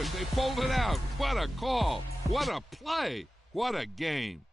it. They pulled it out. What a call. What a play. What a game.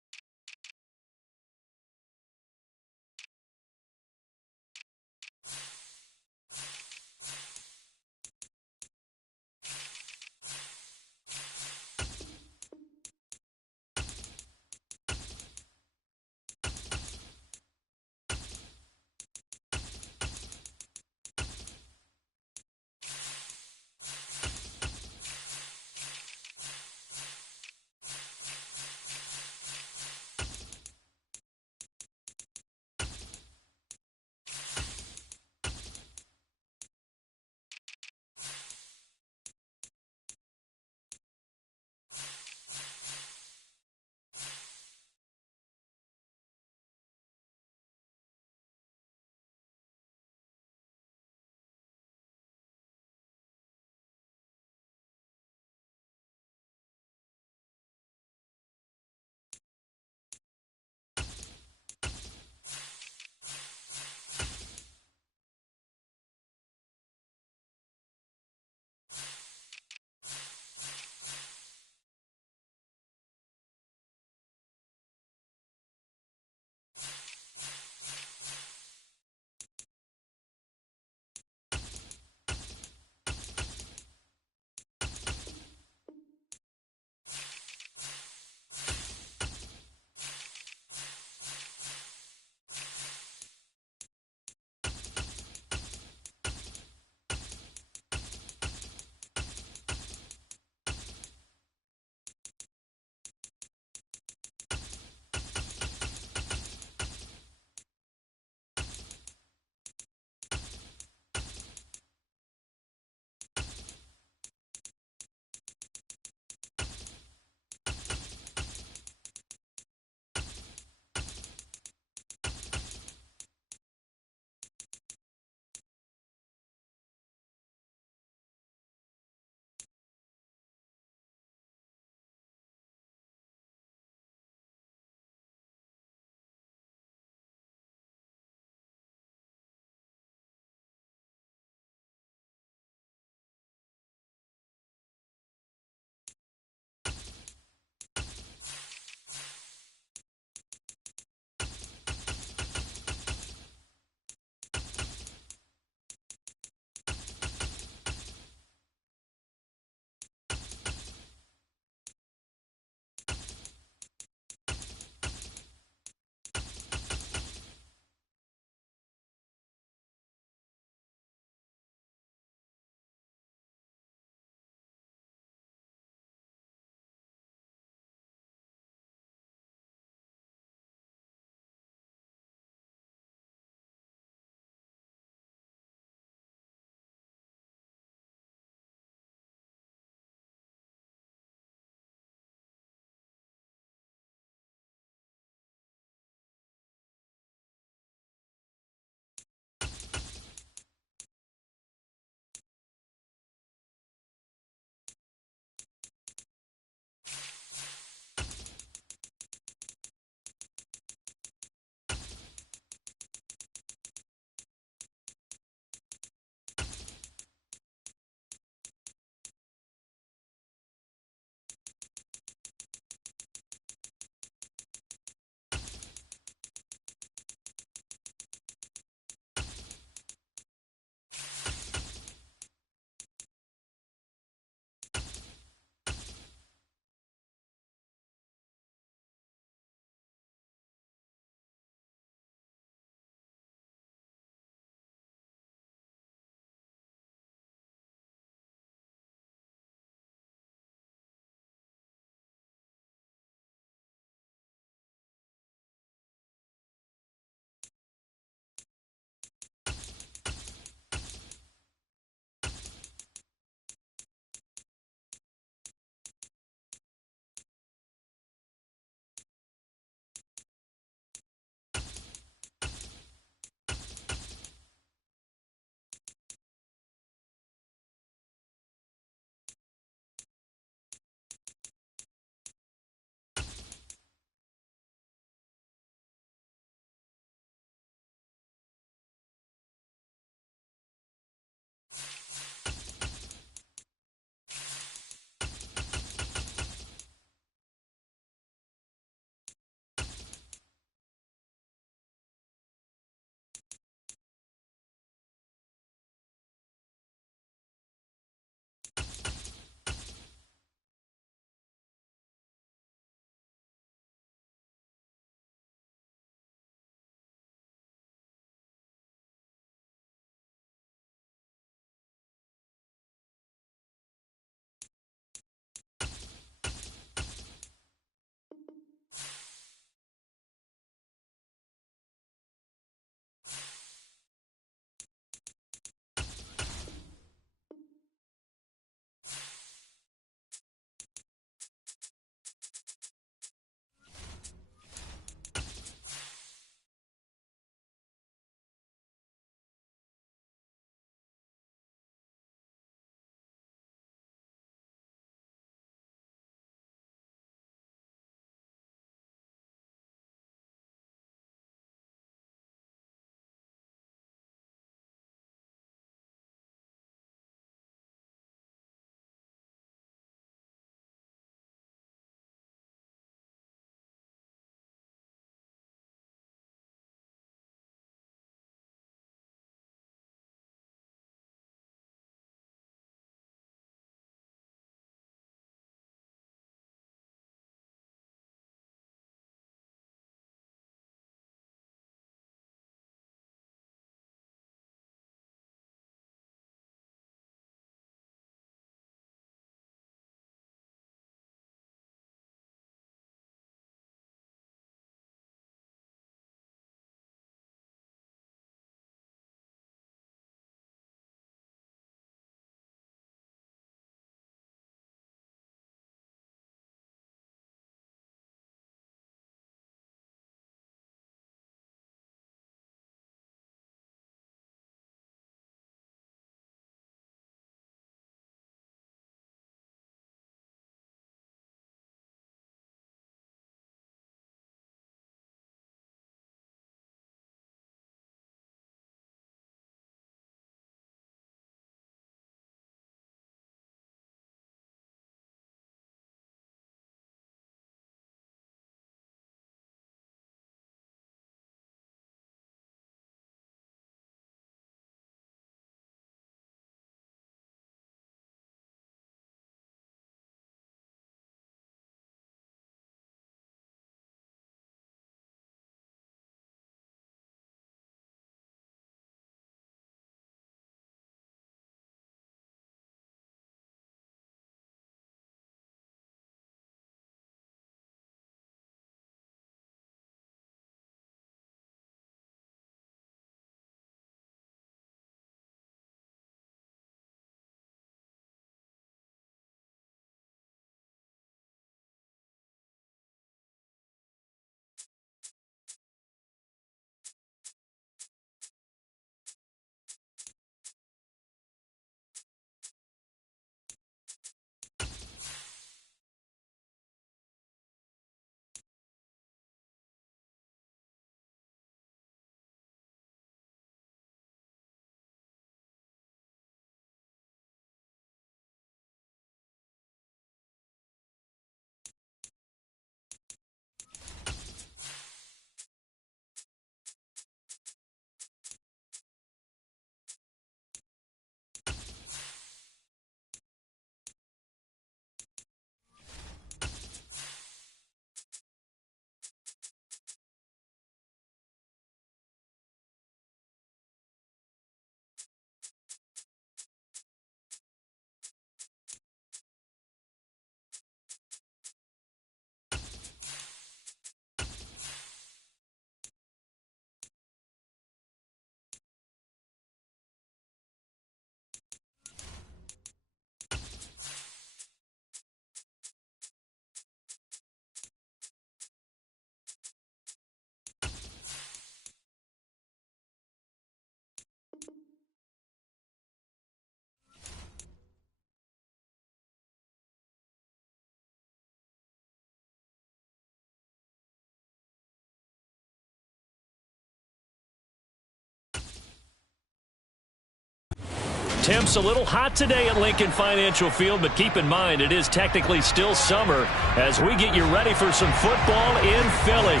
Temps a little hot today at Lincoln Financial Field, but keep in mind it is technically still summer as we get you ready for some football in Philly.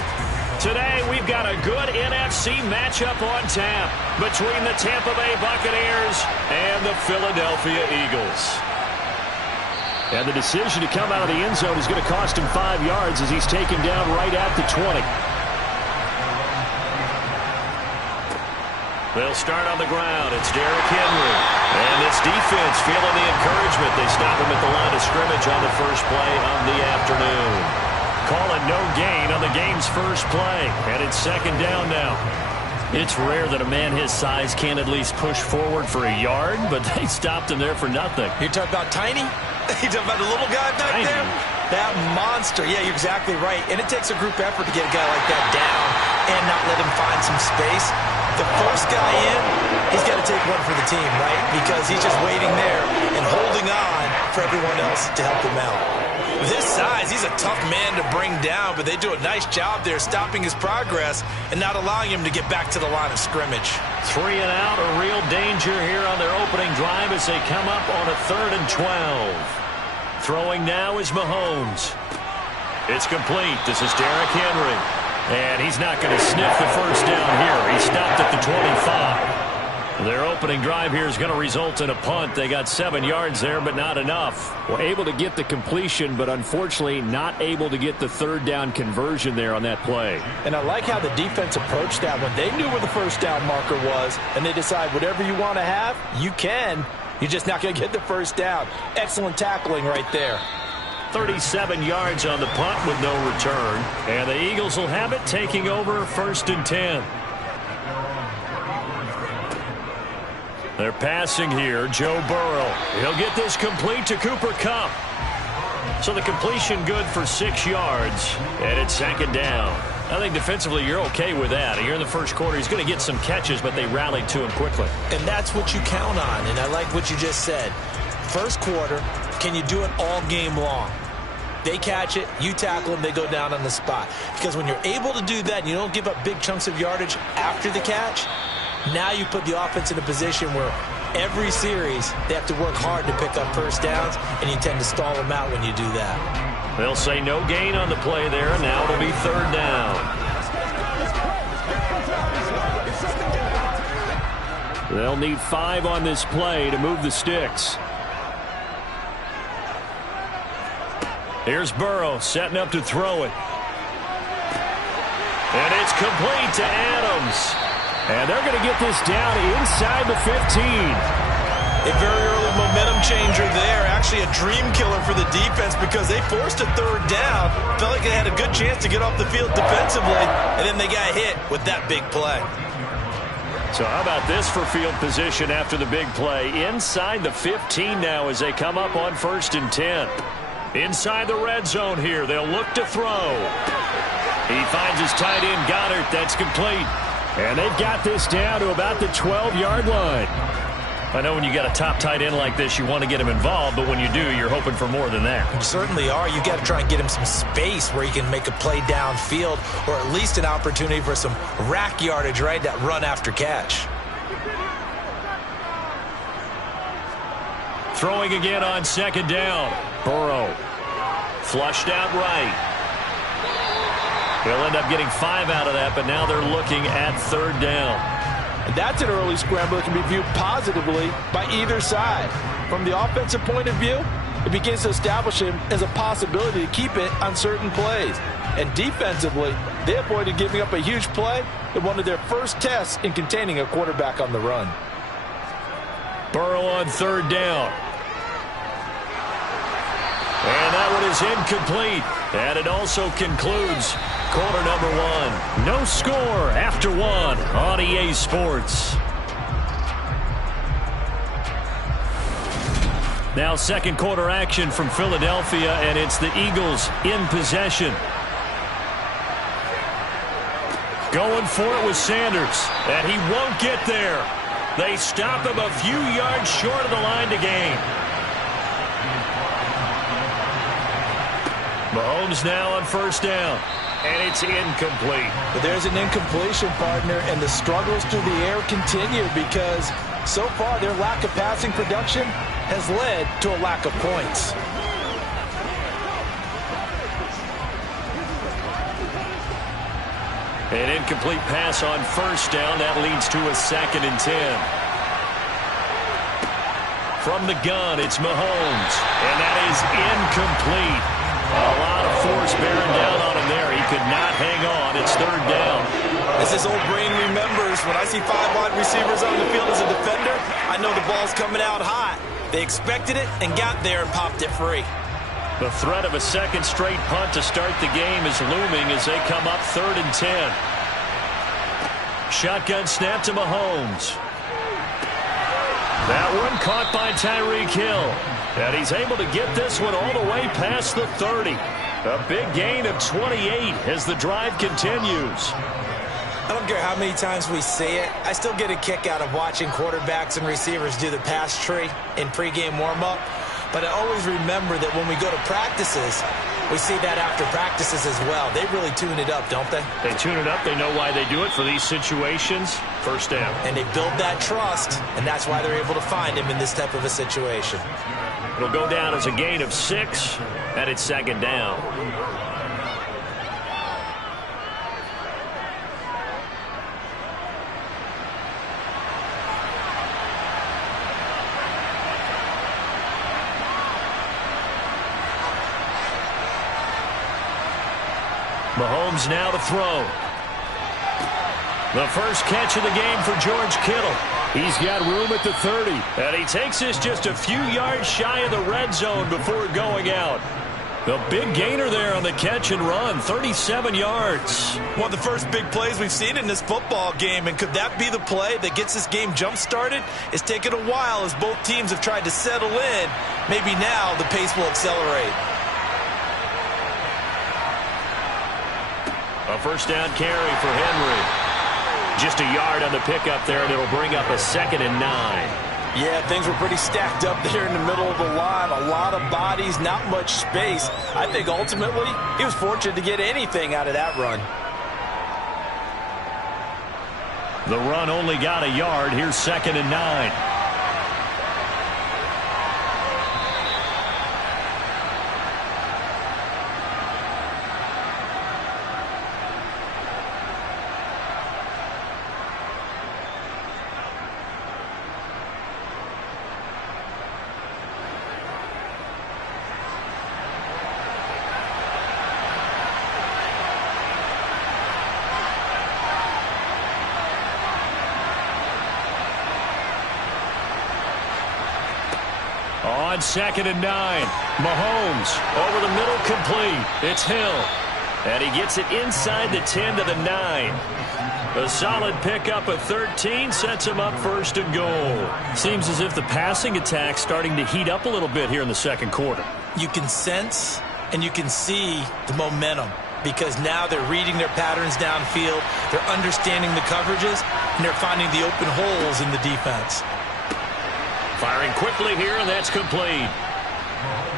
Today we've got a good NFC matchup on tap between the Tampa Bay Buccaneers and the Philadelphia Eagles. And the decision to come out of the end zone is going to cost him 5 yards as he's taken down right at the 20. They'll start on the ground. It's Derrick Henry. And this defense feeling the encouragement. They stop him at the line of scrimmage on the first play of the afternoon. Calling no gain on the game's first play. And it's second down now. It's rare that a man his size can at least push forward for a yard, but they stopped him there for nothing. You're talking about tiny? You're talking about the little guy back there? That monster. Yeah, you're exactly right. And it takes a group effort to get a guy like that down and not let him find some space. The first guy in, he's got to take one for the team, right? Because he's just waiting there and holding on for everyone else to help him out. With his size, he's a tough man to bring down, but they do a nice job there stopping his progress and not allowing him to get back to the line of scrimmage. 3 and out, a real danger here on their opening drive as they come up on a 3rd and 12. Throwing now is Mahomes. It's complete. This is Derrick Henry. And he's not going to sniff the first down here. He stopped at the 25. Their opening drive here is going to result in a punt. They got 7 yards there, but not enough. Well, able to get the completion, but unfortunately not able to get the 3rd down conversion there on that play. And I like how the defense approached that when they knew where the first down marker was, and they decide whatever you want to have, you can. You're just not going to get the first down. Excellent tackling right there. 37 yards on the punt with no return. And the Eagles will have it, taking over 1st and 10. They're passing here. Joe Burrow. He'll get this complete to Cooper Kupp. So the completion good for 6 yards. And it's 2nd down. I think defensively you're okay with that. Here in the first quarter, he's going to get some catches, but they rallied to him quickly. And that's what you count on. And I like what you just said. First quarter, can you do it all game long? They catch it, you tackle them, they go down on the spot. Because when you're able to do that and you don't give up big chunks of yardage after the catch, now you put the offense in a position where every series they have to work hard to pick up first downs, and you tend to stall them out when you do that. They'll say no gain on the play there, and now it'll be 3rd down. They'll need 5 on this play to move the sticks. Here's Burrow setting up to throw it. And it's complete to Adams. And they're going to get this down inside the 15. A very early momentum changer there. Actually a dream killer for the defense because they forced a 3rd down. Felt like they had a good chance to get off the field defensively. And then they got hit with that big play. So how about this for field position after the big play? Inside the 15 now as they come up on 1st and 10. Inside the red zone here. They'll look to throw. He finds his tight end, Goddard. That's complete. And they've got this down to about the 12-yard line. I know when you got a top tight end like this, you want to get him involved, but when you do, you're hoping for more than that. You certainly are. You got to try and get him some space where he can make a play downfield or at least an opportunity for some rack yardage, right? That run after catch. Throwing again on 2nd down. Burrow flushed out right. They'll end up getting 5 out of that, but now they're looking at 3rd down. And that's an early scramble that can be viewed positively by either side. From the offensive point of view, it begins to establish him as a possibility to keep it on certain plays. And defensively, they avoided giving up a huge play in one of their first tests in containing a quarterback on the run. Burrow on 3rd down. And that one is incomplete. And it also concludes quarter number 1. No score after 1 on EA Sports. Now 2nd quarter action from Philadelphia, and it's the Eagles in possession. Going for it with Sanders, and he won't get there. They stop him a few yards short of the line to gain. Mahomes now on 1st down, and it's incomplete. But there's an incompletion, partner, and the struggles through the air continue because So far, their lack of passing production has led to a lack of points. An incomplete pass on first down. That leads to a 2nd and 10. From the gun, it's Mahomes. And that is incomplete. A lot of force bearing down on him there. He could not hang on. It's 3rd down. As his old brain remembers, when I see 5 wide receivers on the field as a defender, I know the ball's coming out hot. They expected it and got there and popped it free. The threat of a 2nd straight punt to start the game is looming as they come up 3rd and 10. Shotgun snap to Mahomes. That one caught by Tyreek Hill. And he's able to get this one all the way past the 30. A big gain of 28 as the drive continues. I don't care how many times we say it, I still get a kick out of watching quarterbacks and receivers do the pass tree in pregame warm-up. But I always remember that when we go to practices, we see that after practices as well. They really tune it up, don't they? They tune it up. They know why they do it for these situations. First down. And they build that trust, and that's why they're able to find him in this type of a situation. It'll go down as a gain of 6, and it's 2nd down. Mahomes now to throw. The first catch of the game for George Kittle. He's got room at the 30. And he takes this just a few yards shy of the red zone before going out. The big gainer there on the catch and run, 37 yards. One of the first big plays we've seen in this football game, and could that be the play that gets this game jump-started? It's taken a while as both teams have tried to settle in. Maybe now the pace will accelerate. A first down carry for Henry. Just a yard on the pickup there, and it'll bring up a 2nd and 9. Yeah, things were pretty stacked up there in the middle of the line. A lot of bodies, not much space. I think ultimately he was fortunate to get anything out of that run. The run only got a yard. Here's 2nd and 9. On 2nd and 9, Mahomes over the middle, complete. It's Hill, and he gets it inside the 10 to the 9. A solid pickup at 13 sets him up 1st and goal. Seems as if the passing attack's starting to heat up a little bit here in the 2nd quarter. You can sense and you can see the momentum because now they're reading their patterns downfield, they're understanding the coverages, and they're finding the open holes in the defense. Firing quickly here, and that's complete.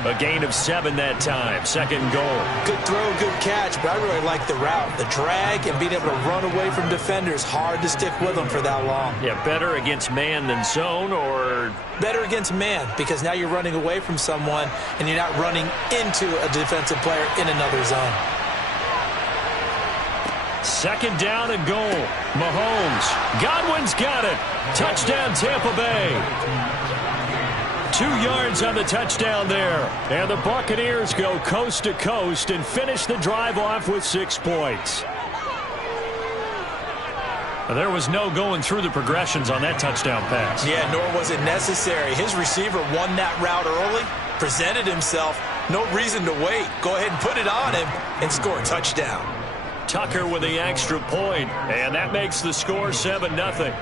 A gain of 7 that time. 2nd goal. Good throw, good catch, but I really like the route. The drag and being able to run away from defenders. Hard to stick with them for that long. Yeah, better against man than zone, or? Better against man, because now you're running away from someone, and you're not running into a defensive player in another zone. 2nd down and goal. Mahomes. Godwin's got it. Touchdown, Tampa Bay. 2 yards on the touchdown there. And the Buccaneers go coast to coast and finish the drive off with 6 points. There was no going through the progressions on that touchdown pass. Yeah, nor was it necessary. His receiver won that route early, presented himself. No reason to wait. Go ahead and put it on him and score a touchdown. Tucker with the extra point, and that makes the score 7-0.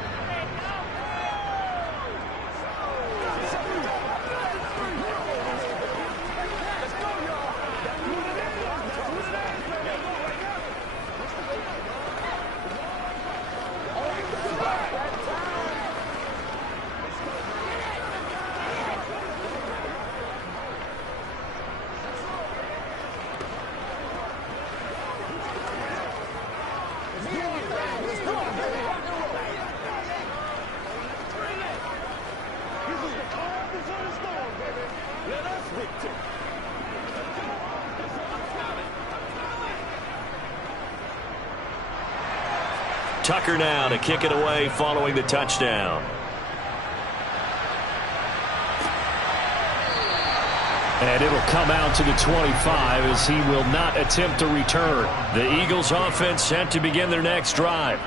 Tucker now to kick it away following the touchdown. And it'll come out to the 25 as he will not attempt to return. The Eagles offense set to begin their next drive.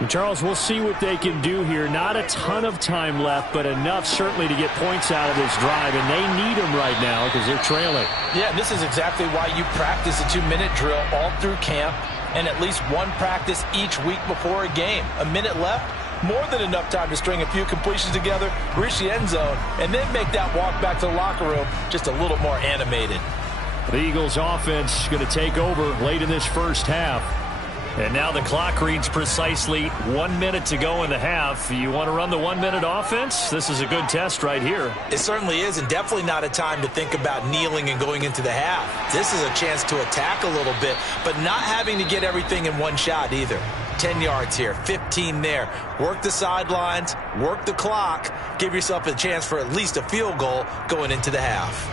And Charles, we'll see what they can do here. Not a ton of time left, but enough certainly to get points out of this drive. And they need them right now because they're trailing. Yeah, this is exactly why you practice a 2-minute drill all through camp and at least one practice each week before a game. A minute left, more than enough time to string a few completions together, reach the end zone, and then make that walk back to the locker room just a little more animated. The Eagles offense going to take over late in this first half. And now the clock reads precisely 1 minute to go in the half. You want to run the 1 minute offense? This is a good test right here. It certainly is, and definitely not a time to think about kneeling and going into the half. This is a chance to attack a little bit, but not having to get everything in one shot either. 10 yards here, 15 there. Work the sidelines, work the clock, give yourself a chance for at least a field goal going into the half.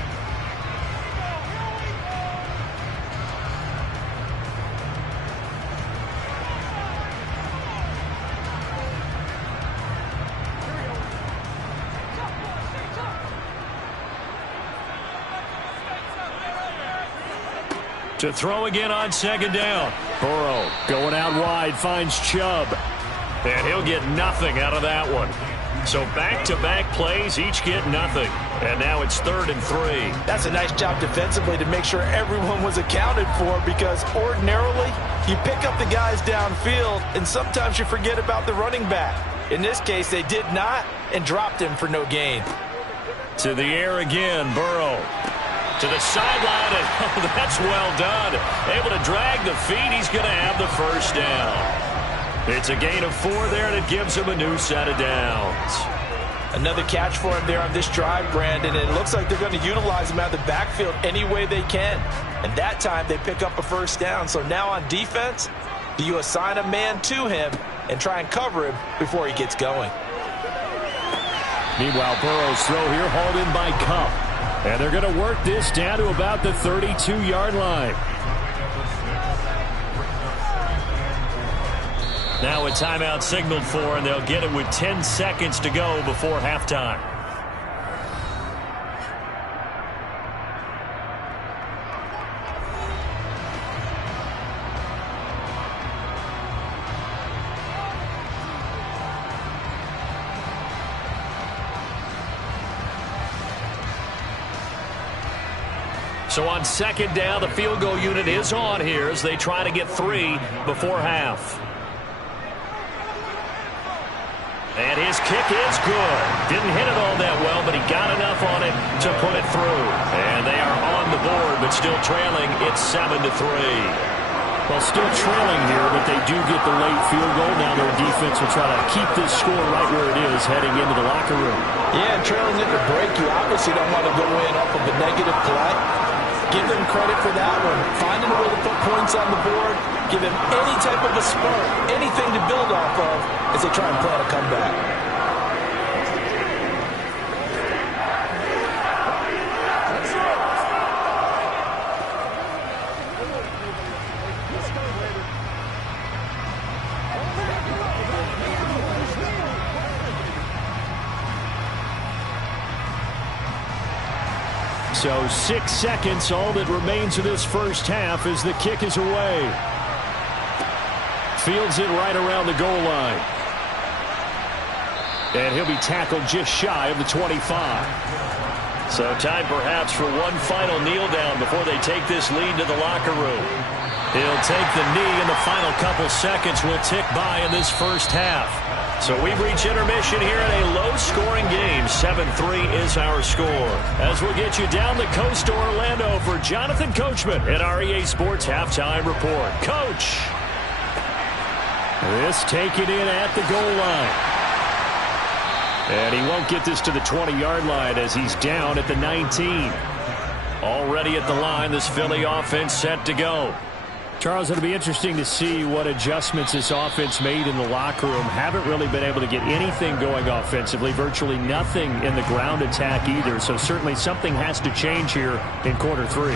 To throw again on second down. Burrow going out wide, finds Chubb. And he'll get nothing out of that one. So back-to-back plays, each get nothing. And now it's 3rd and 3. That's a nice job defensively to make sure everyone was accounted for, because ordinarily you pick up the guys downfield and sometimes you forget about the running back. In this case, they did not and dropped him for no gain. To the air again, Burrow. To the sideline, and oh, that's well done. Able to drag the feet. He's going to have the first down. It's a gain of 4 there, and it gives him a new set of downs. Another catch for him there on this drive, Brandon, and it looks like they're going to utilize him out of the backfield any way they can. And that time they pick up a first down. So now on defense, do you assign a man to him and try and cover him before he gets going? Meanwhile, Burrow's throw here hauled in by Kupp. And they're going to work this down to about the 32-yard line. Now a timeout signaled for, and they'll get it with 10 seconds to go before halftime. So on second down, the field goal unit is on here as they try to get 3 before half. And his kick is good. Didn't hit it all that well, but he got enough on it to put it through. And they are on the board, but still trailing. It's 7-3. Well, still trailing here, but they do get the late field goal. Now their defense will try to keep this score right where it is heading into the locker room. Yeah, and trailing at the break, you obviously don't want to go in off of a negative play. Give them credit for that one. Finding a way to put points on the board. Give them any type of a spark, anything to build off of as they try and plan a comeback. So 6 seconds, all that remains of this first half as the kick is away. Fields it right around the goal line. And he'll be tackled just shy of the 25. So time perhaps for one final kneel down before they take this lead to the locker room. He'll take the knee, and the final couple seconds will tick by in this first half. So we've reached intermission here in a low-scoring game. 7-3 is our score. As we'll get you down the coast to Orlando for Jonathan Coachman at our EA Sports Halftime Report. Coach! This taken in at the goal line. And he won't get this to the 20-yard line as he's down at the 19. Already at the line, this Philly offense set to go. Charles, it'll be interesting to see what adjustments this offense made in the locker room. Haven't really been able to get anything going offensively, virtually nothing in the ground attack either. So certainly something has to change here in quarter 3.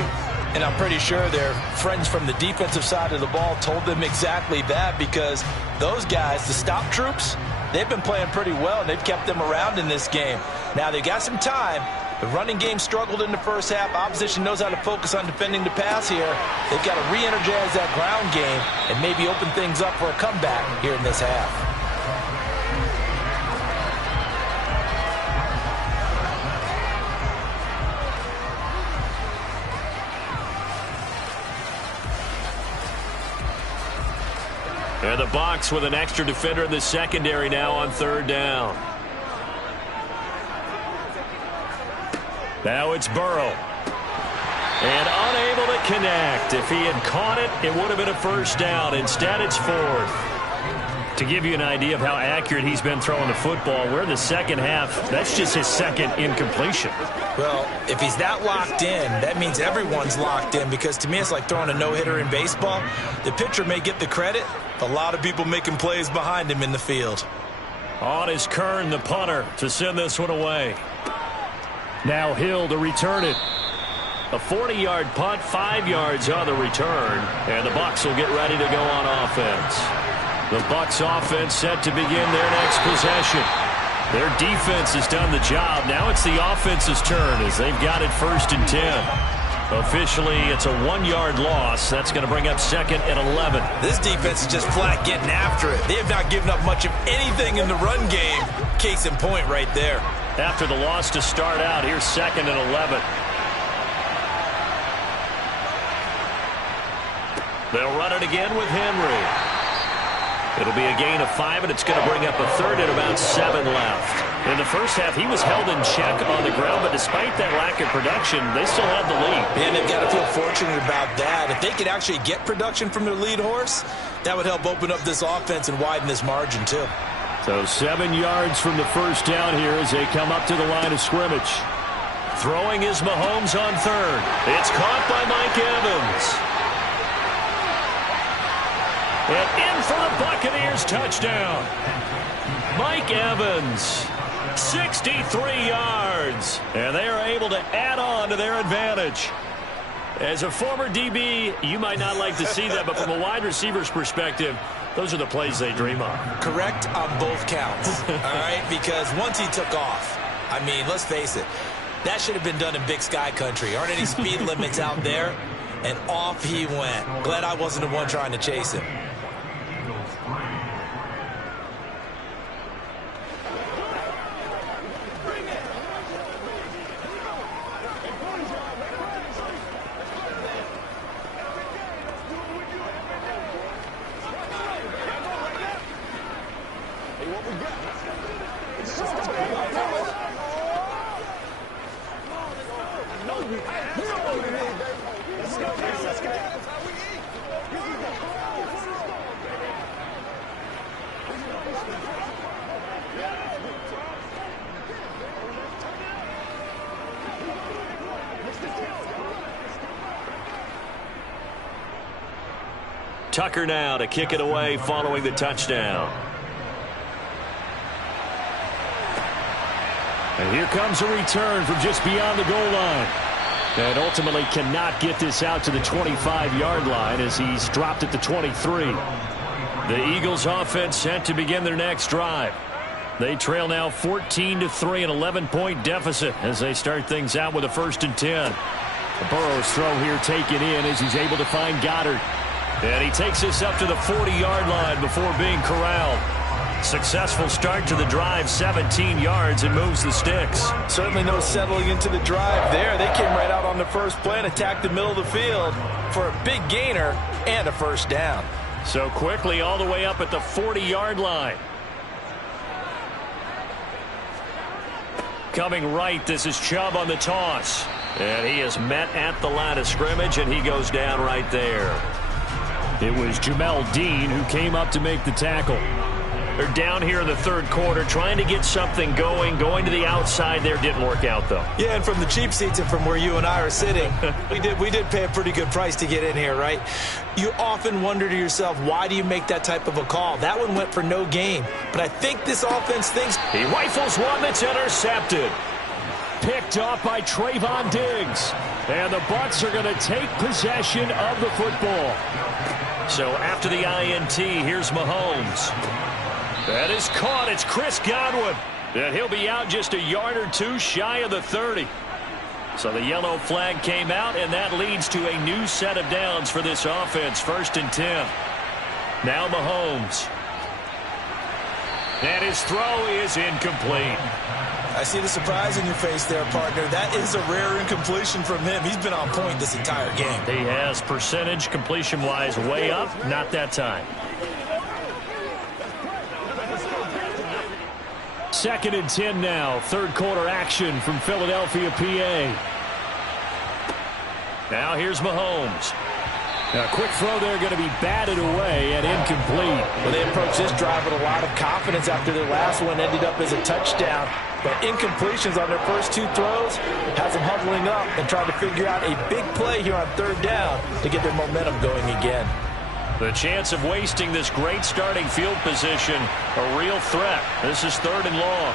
And I'm pretty sure their friends from the defensive side of the ball told them exactly that, because those guys, the stop troops, they've been playing pretty well, and they've kept them around in this game. Now, they've got some time. The running game struggled in the first half. Opposition knows how to focus on defending the pass here. They've got to re-energize that ground game and maybe open things up for a comeback here in this half. And the Bucs with an extra defender in the secondary now on 3rd down. Now it's Burrow. And unable to connect. If he had caught it, it would have been a 1st down. Instead, it's 4th. To give you an idea of how accurate he's been throwing the football, we're in the second half. That's just his 2nd incompletion. Well, if he's that locked in, that means everyone's locked in, because to me it's like throwing a no-hitter in baseball. The pitcher may get the credit. A lot of people making plays behind him in the field. On is Kern, the punter, to send this one away. Now Hill to return it. A 40-yard punt, 5 yards on the return, and the Bucs will get ready to go on offense. The Bucs offense set to begin their next possession. Their defense has done the job. Now it's the offense's turn as they've got it 1st and 10. Officially, it's a 1-yard loss. That's going to bring up 2nd and 11. This defense is just flat getting after it. They have not given up much of anything in the run game. Case in point right there. After the loss to start out, here's 2nd and 11. They'll run it again with Henry. It'll be a gain of 5, and it's going to bring up a 3rd and about 7 left. In the first half, he was held in check on the ground, but despite that lack of production, they still have the lead. And they've got to feel fortunate about that. If they could actually get production from their lead horse, that would help open up this offense and widen this margin too. So 7 yards from the 1st down here as they come up to the line of scrimmage. Throwing is Mahomes on 3rd. It's caught by Mike Evans. And in for the Buccaneers touchdown. Mike Evans, 63 yards. And they are able to add on to their advantage. As a former DB, you might not like to see that, but from a wide receiver's perspective, those are the plays they dream of. Correct on both counts, all right? Because once he took off, I mean, let's face it, that should have been done in Big Sky country. Aren't any speed limits out there? And off he went. Glad I wasn't the one trying to chase him. Tucker now to kick it away following the touchdown. And here comes a return from just beyond the goal line. And ultimately cannot get this out to the 25-yard line as he's dropped at the 23. The Eagles offense set to begin their next drive. They trail now 14-3, an 11-point deficit as they start things out with a 1st and 10. Burrow's throw here taken in as he's able to find Goddard. And he takes this up to the 40-yard line before being corralled. Successful start to the drive, 17 yards, and moves the sticks. Certainly no settling into the drive there. They came right out on the first play and attacked the middle of the field for a big gainer and a 1st down. So quickly all the way up at the 40-yard line. Coming right, this is Chubb on the toss. And he is met at the line of scrimmage, and he goes down right there. It was Jamel Dean who came up to make the tackle. They're down here in the third quarter, trying to get something going to the outside there. Didn't work out, though. Yeah, and from the cheap seats and from where you and I are sitting, we did pay a pretty good price to get in here, right? You often wonder to yourself, why do you make that type of a call? That one went for no gain. But I think this offense thinks... He rifles one that's intercepted. Picked off by Trayvon Diggs. And the Bucs are going to take possession of the football. So after the INT, here's Mahomes. That is caught. It's Chris Godwin. And he'll be out just a yard or two shy of the 30. So the yellow flag came out, and that leads to a new set of downs for this offense. 1st and 10. Now Mahomes. And his throw is incomplete. I see the surprise in your face there, partner. That is a rare incompletion from him. He's been on point this entire game. He has percentage completion-wise way up. Not that time. 2nd and 10 now. Third quarter action from Philadelphia, PA. Now here's Mahomes. A quick throw there going to be batted away and incomplete. Well, they approached this drive with a lot of confidence after their last one ended up as a touchdown. But incompletions on their first 2 throws has them huddling up and trying to figure out a big play here on 3rd down to get their momentum going again. The chance of wasting this great starting field position, a real threat. This is 3rd and long.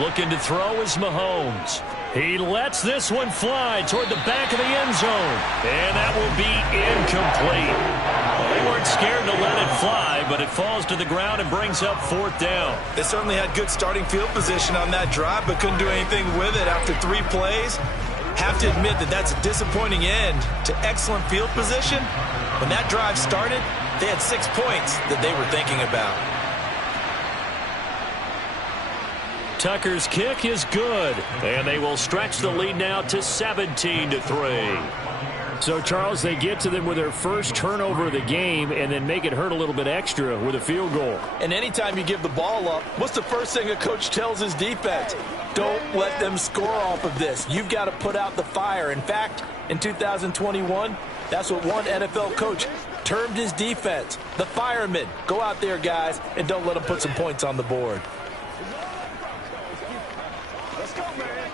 Looking to throw is Mahomes. He lets this one fly toward the back of the end zone. And that will be incomplete. Well, they weren't scared to let it fly, but it falls to the ground and brings up 4th down. They certainly had good starting field position on that drive, but couldn't do anything with it after 3 plays. Have to admit that that's a disappointing end to excellent field position. When that drive started, they had 6 points that they were thinking about. Tucker's kick is good, and they will stretch the lead now to 17-3. So, Charles, they get to them with their first turnover of the game and then make it hurt a little bit extra with a field goal. And anytime you give the ball up, what's the first thing a coach tells his defense? Don't let them score off of this. You've got to put out the fire. In fact, in 2021, that's what one NFL coach termed his defense. The firemen. Go out there, guys, and don't let them put some points on the board. Let's go, man.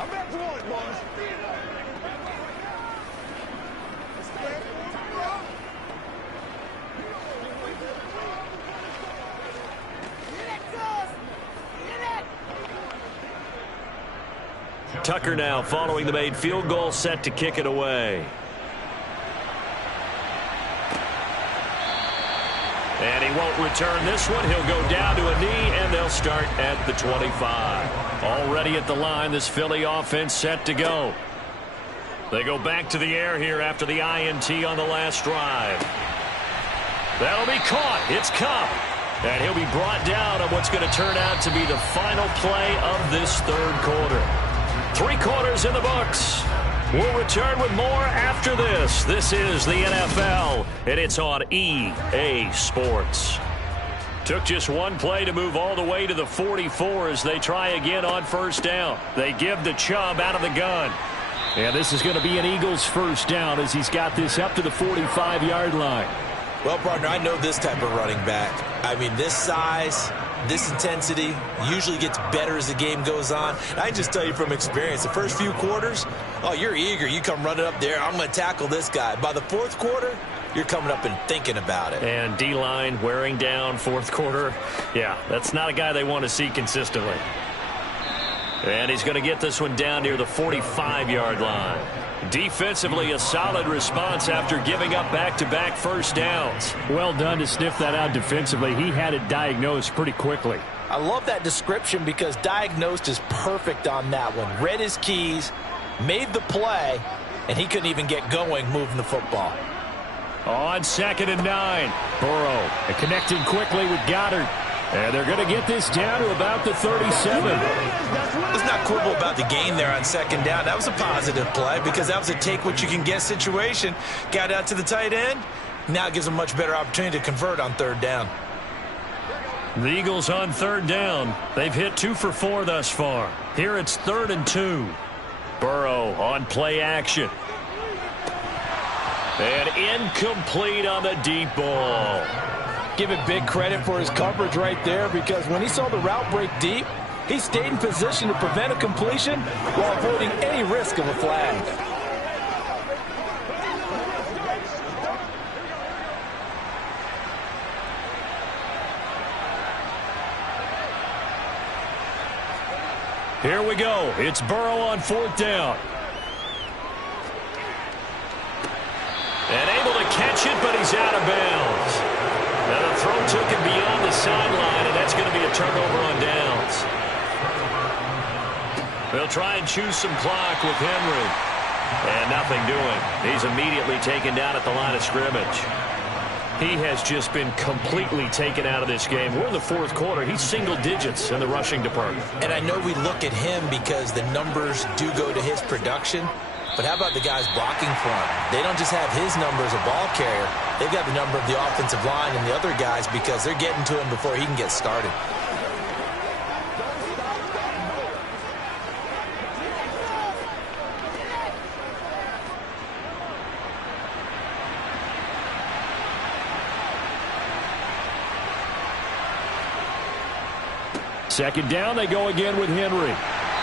I'm back to one, boys. Tucker now following the made field goal, set to kick it away. And he won't return this one. He'll go down to a knee, and they'll start at the 25. Already at the line, this Philly offense set to go. They go back to the air here after the INT on the last drive. That'll be caught. It's Kupp. And he'll be brought down on what's going to turn out to be the final play of this third quarter. 3 quarters in the books. We'll return with more after this. This is the NFL, and it's on EA Sports. Took just one play to move all the way to the 44 as they try again on first down. They give the Chubb out of the gun. And this is going to be an Eagles first down as he's got this up to the 45-yard line. Well, partner, I know this type of running back. I mean, this size, this intensity usually gets better as the game goes on. And I just tell you from experience, the first few quarters, oh, you're eager. You come running up there. I'm going to tackle this guy. By the fourth quarter, you're coming up and thinking about it. And D-line wearing down fourth quarter. Yeah, that's not a guy they want to see consistently. And he's going to get this one down near the 45-yard line. Defensively, a solid response after giving up back-to-back first downs. Well done to sniff that out defensively. He had it diagnosed pretty quickly. I love that description because diagnosed is perfect on that one. Read his keys, made the play, and he couldn't even get going moving the football. On 2nd and 9, Burrow connecting quickly with Goddard. And they're going to get this down to about the 37. Let's not quibble about the gain there on second down. That was a positive play because that was a take-what-you-can-get situation. Got out to the tight end. Now it gives them a much better opportunity to convert on third down. The Eagles on third down. They've hit 2 for 4 thus far. Here it's 3rd and 2. Burrow on play action. And incomplete on the deep ball. Give it big credit for his coverage right there, because when he saw the route break deep, he stayed in position to prevent a completion while avoiding any risk of a flag. Here we go. It's Burrow on 4th down. And able to catch it, but he's out of bounds. Now the throw took him beyond the sideline, and that's going to be a turnover on downs. They'll try and choose some clock with Henry. And nothing doing. He's immediately taken down at the line of scrimmage. He has just been completely taken out of this game. We're in the 4th quarter. He's single digits in the rushing department. And I know we look at him because the numbers do go to his production. But how about the guys blocking for him? They don't just have his number as a ball carrier. They've got the number of the offensive line and the other guys because they're getting to him before he can get started. Second down, they go again with Henry.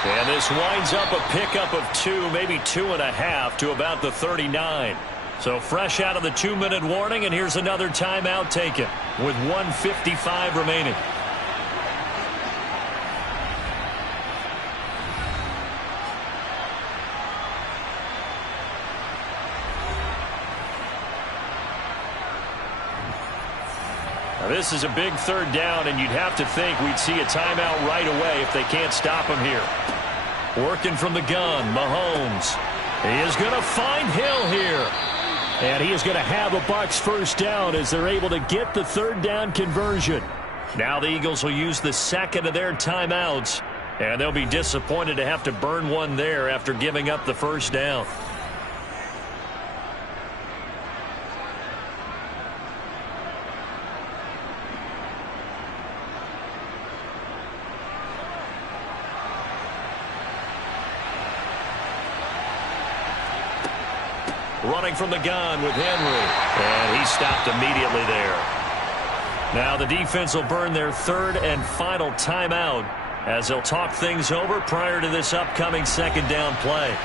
And this winds up a pickup of 2, maybe 2.5 to about the 39. So fresh out of the 2-minute warning, and here's another timeout taken with 1:55 remaining. Now this is a big 3rd down, and you'd have to think we'd see a timeout right away if they can't stop him here. Working from the gun, Mahomes. He is going to find Hill here. And he is going to have a Bucs first down as they're able to get the 3rd down conversion. Now the Eagles will use the second of their timeouts, and they'll be disappointed to have to burn one there after giving up the first down. Running from the gun with Henry. And he stopped immediately there. Now the defense will burn their 3rd and final timeout as they'll talk things over prior to this upcoming 2nd down play.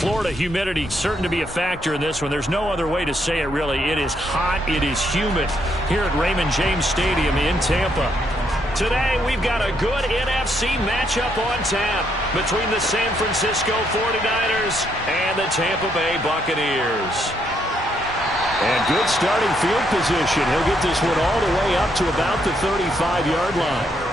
Florida humidity certain to be a factor in this one. There's no other way to say it, really. It is hot. It is humid here at Raymond James Stadium in Tampa. Today, we've got a good NFC matchup on tap between the San Francisco 49ers and the Tampa Bay Buccaneers. And good starting field position. He'll get this one all the way up to about the 35-yard line.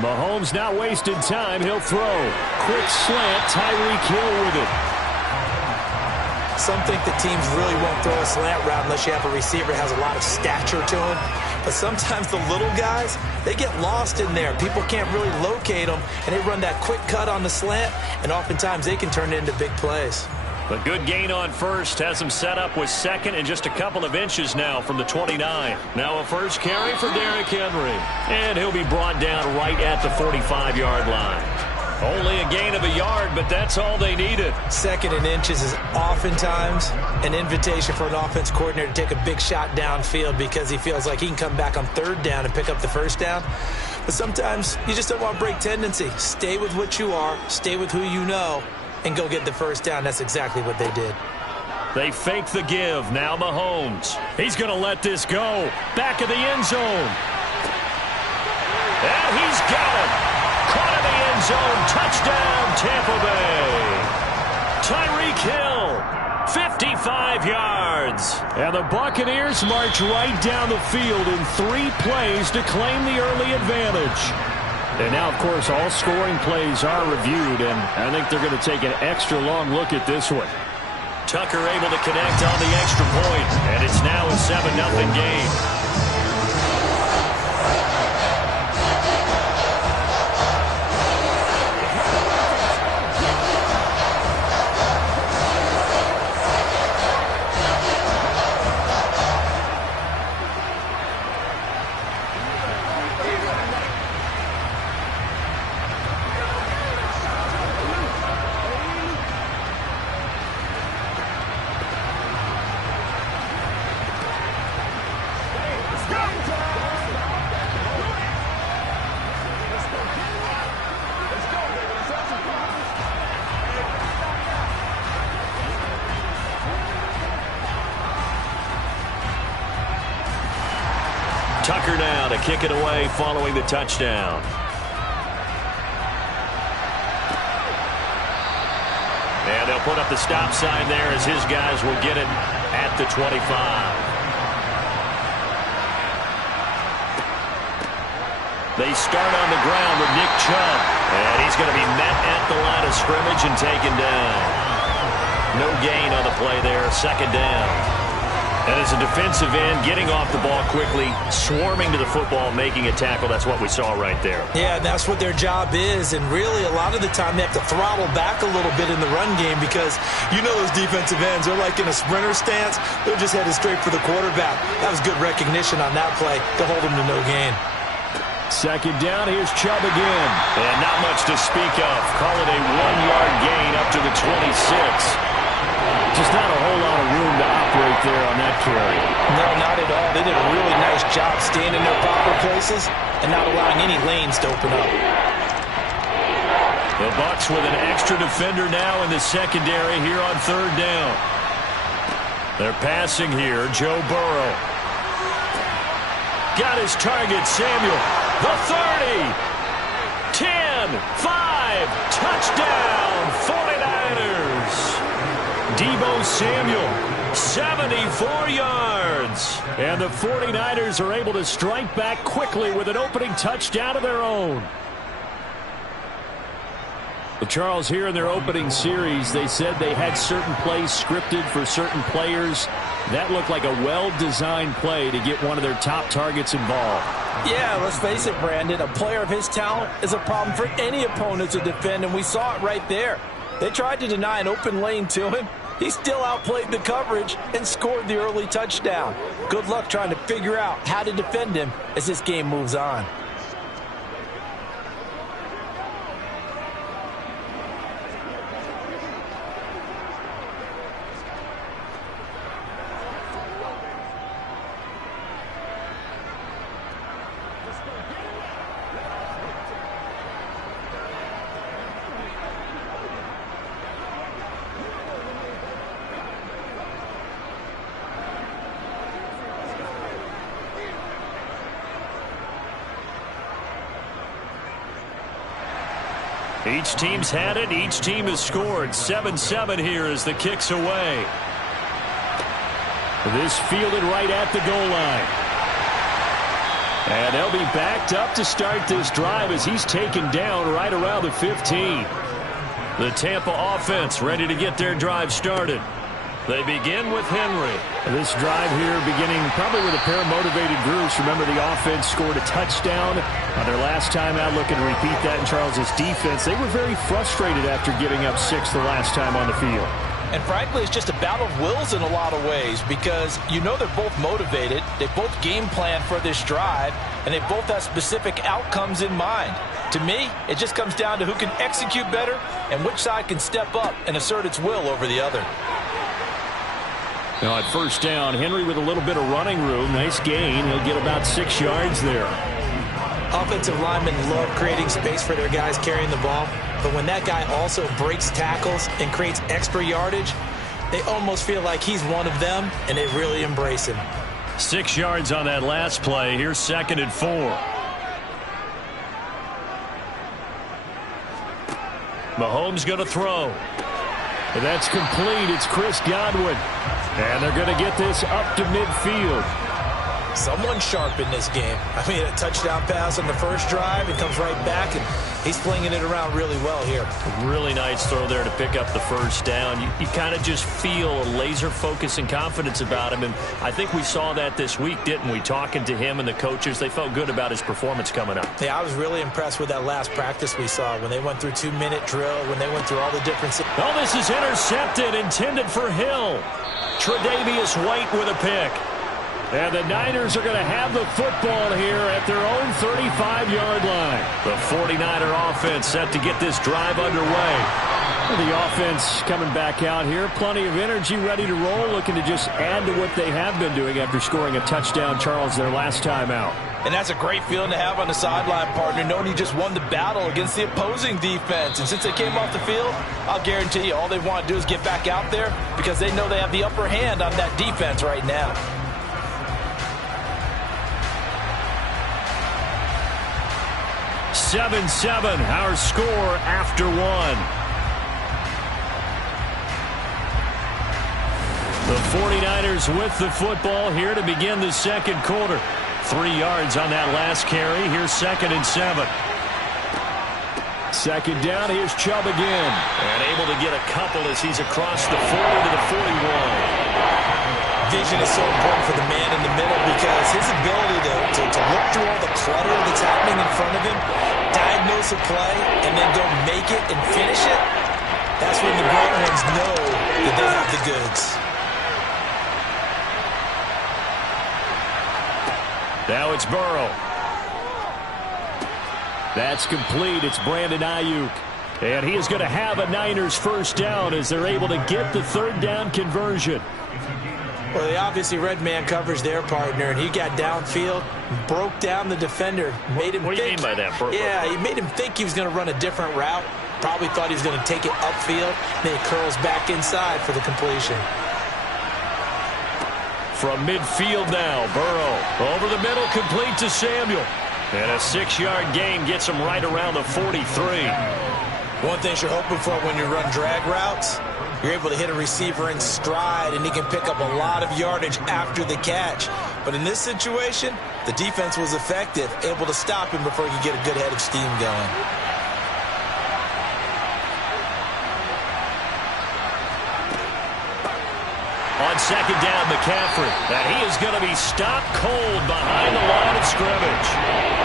Mahomes not wasting time. He'll throw. Quick slant. Tyreek Hill with it. Some think that teams really won't throw a slant route unless you have a receiver that has a lot of stature to him. But sometimes the little guys, they get lost in there. People can't really locate them, and they run that quick cut on the slant, and oftentimes they can turn it into big plays. A good gain on first has him set up with second and just a couple of inches now from the 29. Now a first carry for Derrick Henry. And he'll be brought down right at the 45-yard line. Only a gain of a yard, but that's all they needed. Second and inches is oftentimes an invitation for an offense coordinator to take a big shot downfield because he feels like he can come back on third down and pick up the first down. But sometimes you just don't want to break tendency. Stay with what you are, stay with who you know, and go get the first down. That's exactly what they did. They fake the give. Now Mahomes. He's going to let this go. Back of the end zone. And he's got it. Caught in the end zone. Touchdown, Tampa Bay. Tyreek Hill, 55 yards. And the Buccaneers march right down the field in 3 plays to claim the early advantage. And now, of course, all scoring plays are reviewed, and I think they're going to take an extra long look at this one. Tucker able to connect on the extra point, and it's now a 7-0 game. Tucker now to kick it away following the touchdown. And they'll put up the stop sign there as his guys will get it at the 25. They start on the ground with Nick Chubb. And he's going to be met at the line of scrimmage and taken down. No gain on the play there. Second down. And as a defensive end, getting off the ball quickly, swarming to the football, making a tackle, that's what we saw right there. Yeah, and that's what their job is. And really, a lot of the time, they have to throttle back a little bit in the run game because you know those defensive ends, they're like in a sprinter stance. They're just headed straight for the quarterback. That was good recognition on that play to hold them to no gain. Second down, here's Chubb again. And not much to speak of. Call it a 1-yard gain up to the 26. Just not a whole lot of room to operate there on that carry. No, not at all. They did a really nice job staying in their proper places and not allowing any lanes to open up. The Bucs with an extra defender now in the secondary here on third down. They're passing here. Joe Burrow. Got his target, Samuel. The 30. 10. 5. Touchdown, 49ers. Deebo Samuel, 74 yards. And the 49ers are able to strike back quickly with an opening touchdown of their own. Well, Charles, here in their opening series, they said they had certain plays scripted for certain players. That looked like a well-designed play to get one of their top targets involved. Yeah, let's face it, Brandon. A player of his talent is a problem for any opponent to defend, and we saw it right there. They tried to deny an open lane to him. He still outplayed the coverage and scored the early touchdown. Good luck trying to figure out how to defend him as this game moves on. Each team's had it. Each team has scored. 7-7 here as the kick's away. This fielded right at the goal line. And they'll be backed up to start this drive as he's taken down right around the 15. The Tampa offense ready to get their drive started. They begin with Henry. This drive here beginning probably with a pair of motivated groups. Remember, the offense scored a touchdown on their last time out, looking to repeat that in Charles' defense. They were very frustrated after giving up 6 the last time on the field. And frankly, it's just a battle of wills in a lot of ways because you know they're both motivated. They both game plan for this drive, and they both have specific outcomes in mind. To me, it just comes down to who can execute better and which side can step up and assert its will over the other. Now at first down, Henry with a little bit of running room. Nice gain. He'll get about 6 yards there. Offensive linemen love creating space for their guys carrying the ball. But when that guy also breaks tackles and creates extra yardage, they almost feel like he's one of them, and they really embrace him. 6 yards on that last play. Here's 2nd and 4. Mahomes going to throw. That's complete. It's Chris Godwin. And they're going to get this up to midfield. Someone sharp in this game. I mean, a touchdown pass on the first drive. He comes right back, and he's flinging it around really well here. Really nice throw there to pick up the first down. You kind of just feel a laser focus and confidence about him, and I think we saw that this week, didn't we? Talking to him and the coaches, they felt good about his performance coming up. Yeah, I was really impressed with that last practice we saw when they went through 2-minute drill, when they went through all the different... Oh, this is intercepted, intended for Hill. Tre'Davious White with a pick. And the Niners are going to have the football here at their own 35-yard line. The 49er offense set to get this drive underway. The offense coming back out here. Plenty of energy, ready to roll, looking to just add to what they have been doing after scoring a touchdown, Charles, their last time out. And that's a great feeling to have on the sideline, partner, knowing you just won the battle against the opposing defense. And since they came off the field, I'll guarantee you all they want to do is get back out there because they know they have the upper hand on that defense right now. 7-7, our score after 1. The 49ers with the football here to begin the second quarter. 3 yards on that last carry. Here's 2nd and 7. Second down, here's Chubb again. And able to get a couple as he's across the 40 to the 41. Vision is so important for the man in the middle because his ability to look through all the clutter that's happening in front of him, diagnose a play, and then go make it and finish it, that's when the great ones know that they have the goods. Now it's Burrow. That's complete. It's Brandon Ayuk. And he is going to have a Niners first down as they're able to get the third down conversion. Well, they obviously read man coverage their partner, and he got downfield, broke down the defender, made him think... What do you mean by that? Yeah, he made him think he was going to run a different route. Probably thought he was going to take it upfield. Then he curls back inside for the completion. From midfield now, Burrow over the middle, complete to Samuel. And a 6-yard gain gets him right around the 43. One thing you're hoping for when you run drag routes, you're able to hit a receiver in stride, and he can pick up a lot of yardage after the catch. But in this situation, the defense was effective, able to stop him before he could get a good head of steam going. On second down, McCaffrey. And he is going to be stopped cold behind the line of scrimmage.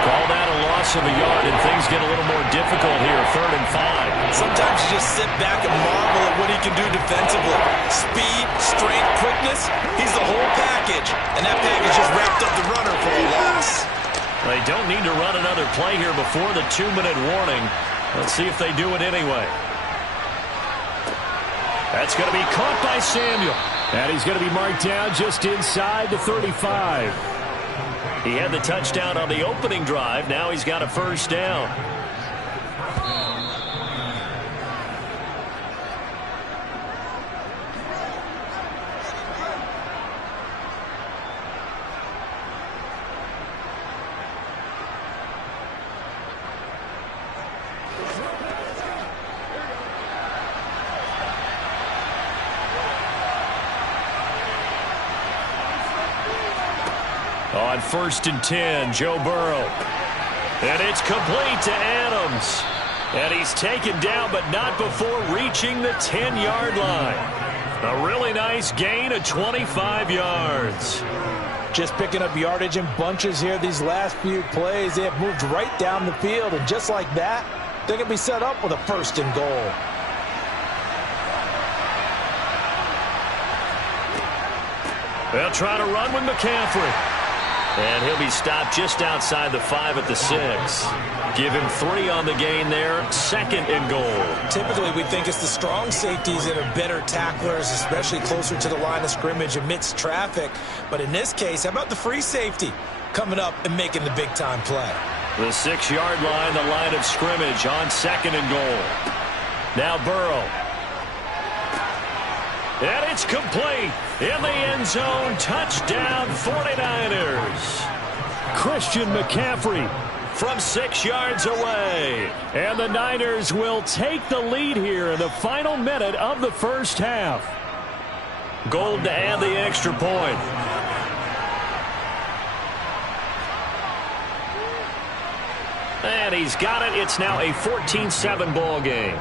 Call that a loss of a yard, and things get a little more difficult here, 3rd and 5. Sometimes you just sit back and marvel at what he can do defensively. Speed, strength, quickness, he's the whole package. And that package just wrapped up the runner for a loss. They don't need to run another play here before the 2-minute warning. Let's see if they do it anyway. That's going to be caught by Samuel. And he's going to be marked down just inside the 35. He had the touchdown on the opening drive. Now he's got a first down. On 1st and 10, Joe Burrow. And it's complete to Adams. And he's taken down, but not before reaching the 10-yard line. A really nice gain of 25 yards. Just picking up yardage in bunches here these last few plays. They have moved right down the field, and just like that, they're going to be set up with a 1st and goal. They'll try to run with McCaffrey. And he'll be stopped just outside the 5 at the 6. Give him 3 on the gain there. 2nd and goal. Typically, we think it's the strong safeties that are better tacklers, especially closer to the line of scrimmage amidst traffic. But in this case, how about the free safety coming up and making the big-time play? The 6-yard line, the line of scrimmage on 2nd and goal. Now Burrow. And it's complete. In the end zone, touchdown 49ers. Christian McCaffrey from 6 yards away. And the Niners will take the lead here in the final minute of the first half. Gold to add the extra point. And he's got it. It's now a 14-7 ball game.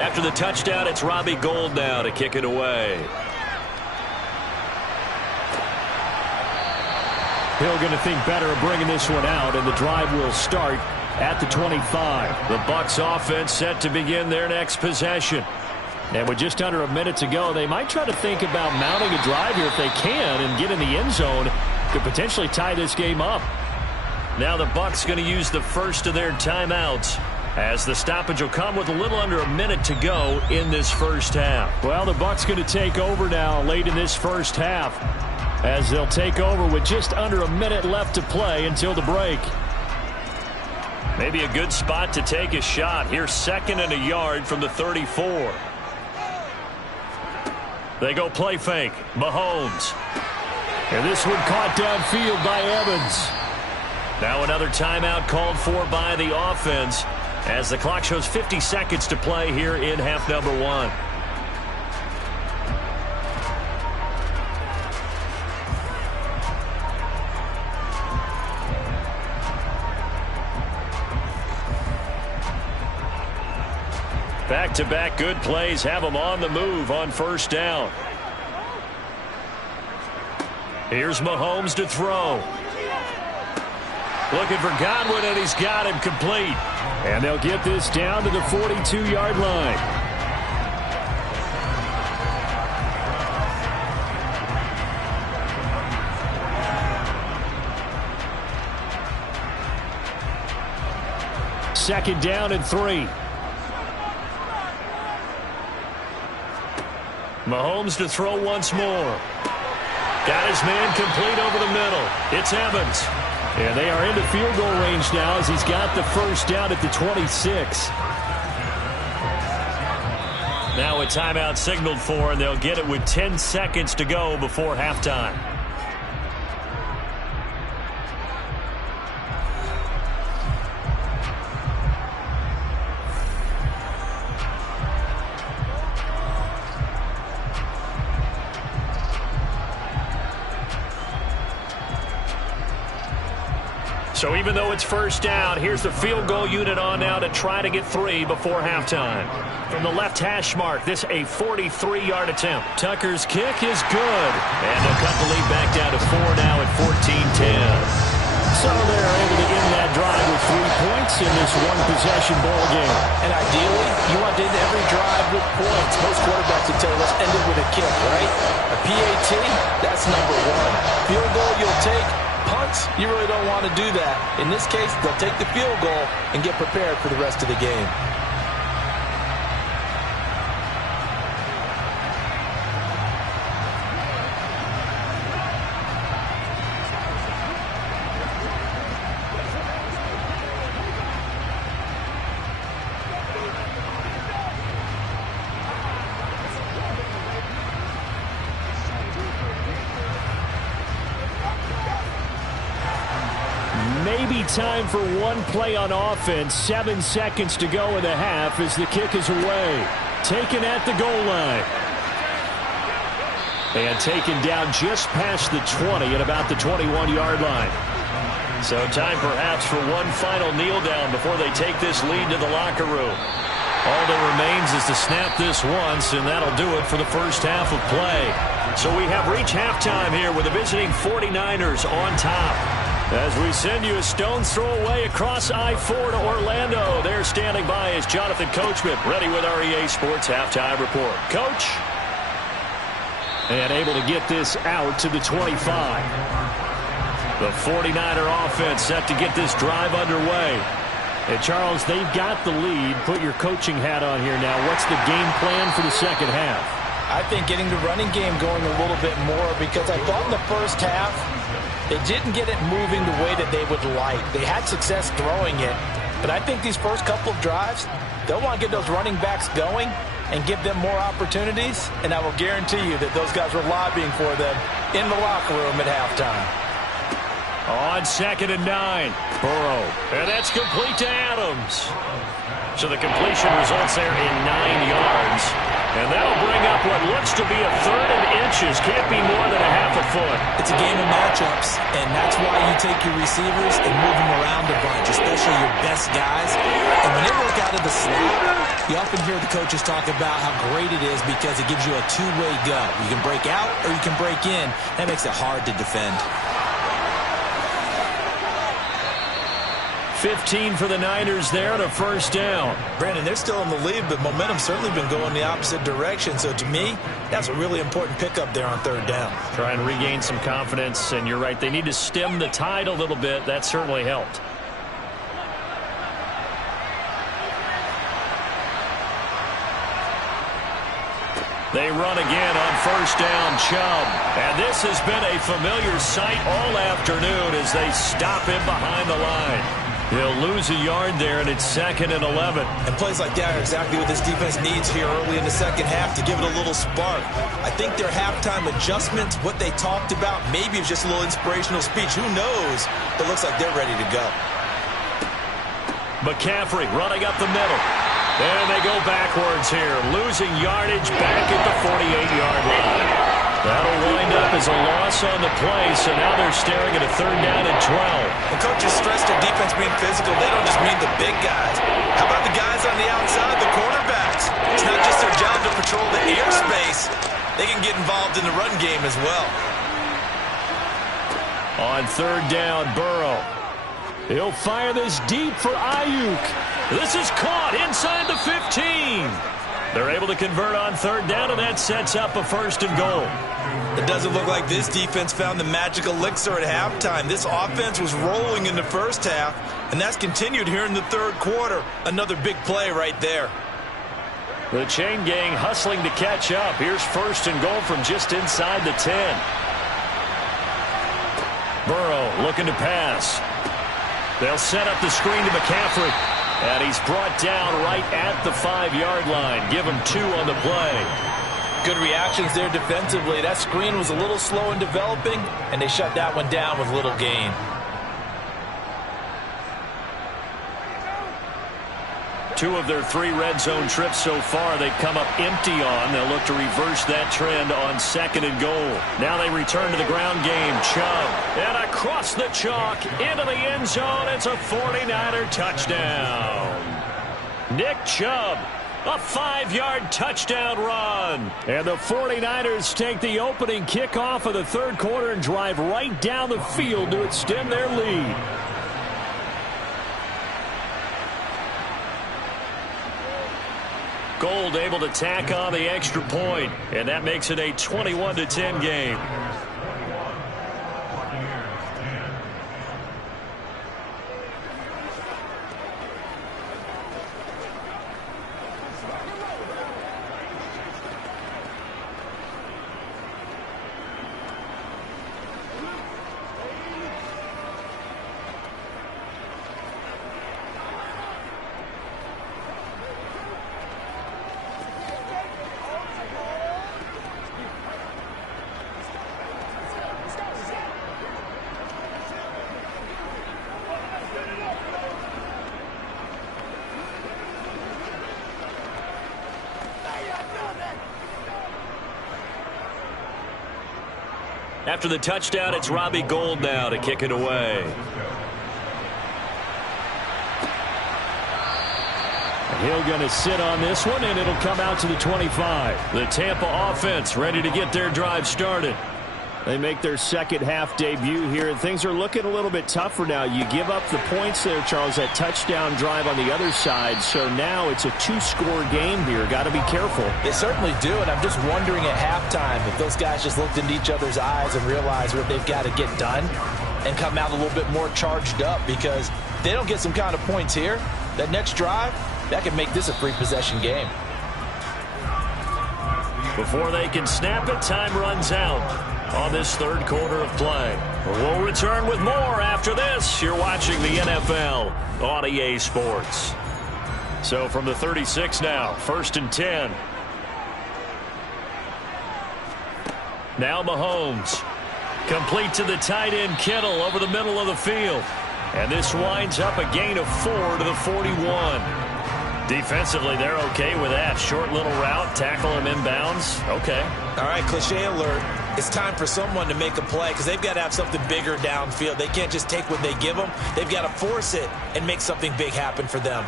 After the touchdown, it's Robbie Gould now to kick it away. Hill going to think better of bringing this one out, and the drive will start at the 25. The Bucs offense set to begin their next possession. And with just under a minute to go, they might try to think about mounting a drive here if they can and get in the end zone to potentially tie this game up. Now the Bucs going to use the first of their timeouts, as the stoppage will come with a little under a minute to go in this first half. Well, the Bucs going to take over now late in this first half, as they'll take over with just under a minute left to play until the break. Maybe a good spot to take a shot. Here's 2nd and a yard from the 34. They go play fake. Mahomes. And this one caught downfield by Evans. Now another timeout called for by the offense, as the clock shows 50 seconds to play here in half number 1. Back-to-back good plays have them on the move on first down. Here's Mahomes to throw. Looking for Godwin, and he's got him complete. And they'll get this down to the 42-yard line. Second down and 3. Mahomes to throw once more. Got his man complete over the middle. It's Evans. And they are into field goal range now, as he's got the first down at the 26. Now a timeout signaled for, and they'll get it with 10 seconds to go before halftime. So even though it's first down, here's the field goal unit on now to try to get 3 before halftime. From the left hash mark, this a 43-yard attempt. Tucker's kick is good. And they'll cut the lead back down to 4 now at 14-10. So they're able to end that drive with 3 points, in this one-possession ball game. And ideally, you want to end every drive with points. Most quarterbacks would tell you, let's end it with a kick, right? A PAT, that's number one. Field goal you'll take. Punts, you really don't want to do that. In this case, they'll take the field goal and get prepared for the rest of the game. Maybe time for one play on offense. 7 seconds to go in the half as the kick is away. Taken at the goal line. And taken down just past the 20 at about the 21-yard line. So time perhaps for one final kneel down before they take this lead to the locker room. All that remains is to snap this once, and that'll do it for the first half of play. So we have reached halftime here with the visiting 49ers on top. As we send you a stone's throw away across I-4 to Orlando. There standing by is Jonathan Coachman, ready with our EA Sports Halftime Report. Coach. And able to get this out to the 25. The 49er offense set to get this drive underway. And Charles, they've got the lead. Put your coaching hat on here now. What's the game plan for the second half? I think getting the running game going a little bit more, because I thought in the first half they didn't get it moving the way that they would like. They had success throwing it, but I think these first couple of drives, they'll want to get those running backs going and give them more opportunities, and I will guarantee you that those guys were lobbying for them in the locker room at halftime. On 2nd and 9, Burrow, and that's complete to Adams. So the completion results there in 9 yards. And that'll bring up what looks to be a 3rd and inches. Can't be more than a half a foot. It's a game of matchups, and that's why you take your receivers and move them around a bunch, especially your best guys. And when they work out of the slot, you often hear the coaches talk about how great it is because it gives you a two-way go. You can break out or you can break in. That makes it hard to defend. 15 for the Niners there and a first down. Brandon, they're still in the lead, but momentum's certainly been going the opposite direction. So to me, that's a really important pickup there on 3rd down. Try and regain some confidence, and you're right. They need to stem the tide a little bit. That certainly helped. They run again on first down, Chubb. And this has been a familiar sight all afternoon as they stop him behind the line. He'll lose a yard there, and it's 2nd and 11. And plays like that are exactly what this defense needs here early in the second half to give it a little spark. I think their halftime adjustments, what they talked about, maybe it was just a little inspirational speech. Who knows? But it looks like they're ready to go. McCaffrey running up the middle. And they go backwards here, losing yardage back at the 48-yard line. That'll wind up as a loss on the play, so now they're staring at a 3rd down and 12. When coaches stress their defense being physical, they don't just mean the big guys. How about the guys on the outside, the cornerbacks? It's not just their job to patrol the airspace. They can get involved in the run game as well. On 3rd down, Burrow. He'll fire this deep for Ayuk. This is caught inside the 15. They're able to convert on 3rd down, and that sets up a 1st and goal. It doesn't look like this defense found the magic elixir at halftime. This offense was rolling in the first half, and that's continued here in the 3rd quarter. Another big play right there. The chain gang hustling to catch up. Here's 1st and goal from just inside the 10. Burrow looking to pass. They'll set up the screen to McCaffrey. And he's brought down right at the 5-yard line. Give him 2 on the play. Good reactions there defensively. That screen was a little slow in developing, and they shut that one down with little gain. Two of their 3 red zone trips so far, they've come up empty on. They'll look to reverse that trend on 2nd and goal. Now they return to the ground game. Chubb. And across the chalk into the end zone. It's a 49er touchdown. Nick Chubb. A 5-yard touchdown run. And the 49ers take the opening kickoff of the 3rd quarter and drive right down the field to extend their lead. Gold able to tack on the extra point, and that makes it a 21-10 game. After the touchdown, it's Robbie Gould now to kick it away. He'll going to sit on this one, and it'll come out to the 25. The Tampa offense ready to get their drive started. They make their second half debut here, and things are looking a little bit tougher now. You give up the points there, Charles, that touchdown drive on the other side. So now it's a two-score game here. Got to be careful. They certainly do, and I'm just wondering at halftime if those guys just looked into each other's eyes and realized what they've got to get done and come out a little bit more charged up, because if they don't get some kind of points here, that next drive, that could make this a free-possession game. Before they can snap it, time runs out on this third quarter of play. We'll return with more after this. You're watching the NFL on EA Sports. So from the 36 now, 1st and 10. Now Mahomes. Complete to the tight end Kittle over the middle of the field. And this winds up a gain of 4 to the 41. Defensively, they're okay with that. Short little route, tackle him inbounds. Okay. All right, cliche alert. It's time for someone to make a play because they've got to have something bigger downfield. They can't just take what they give them. They've got to force it and make something big happen for them.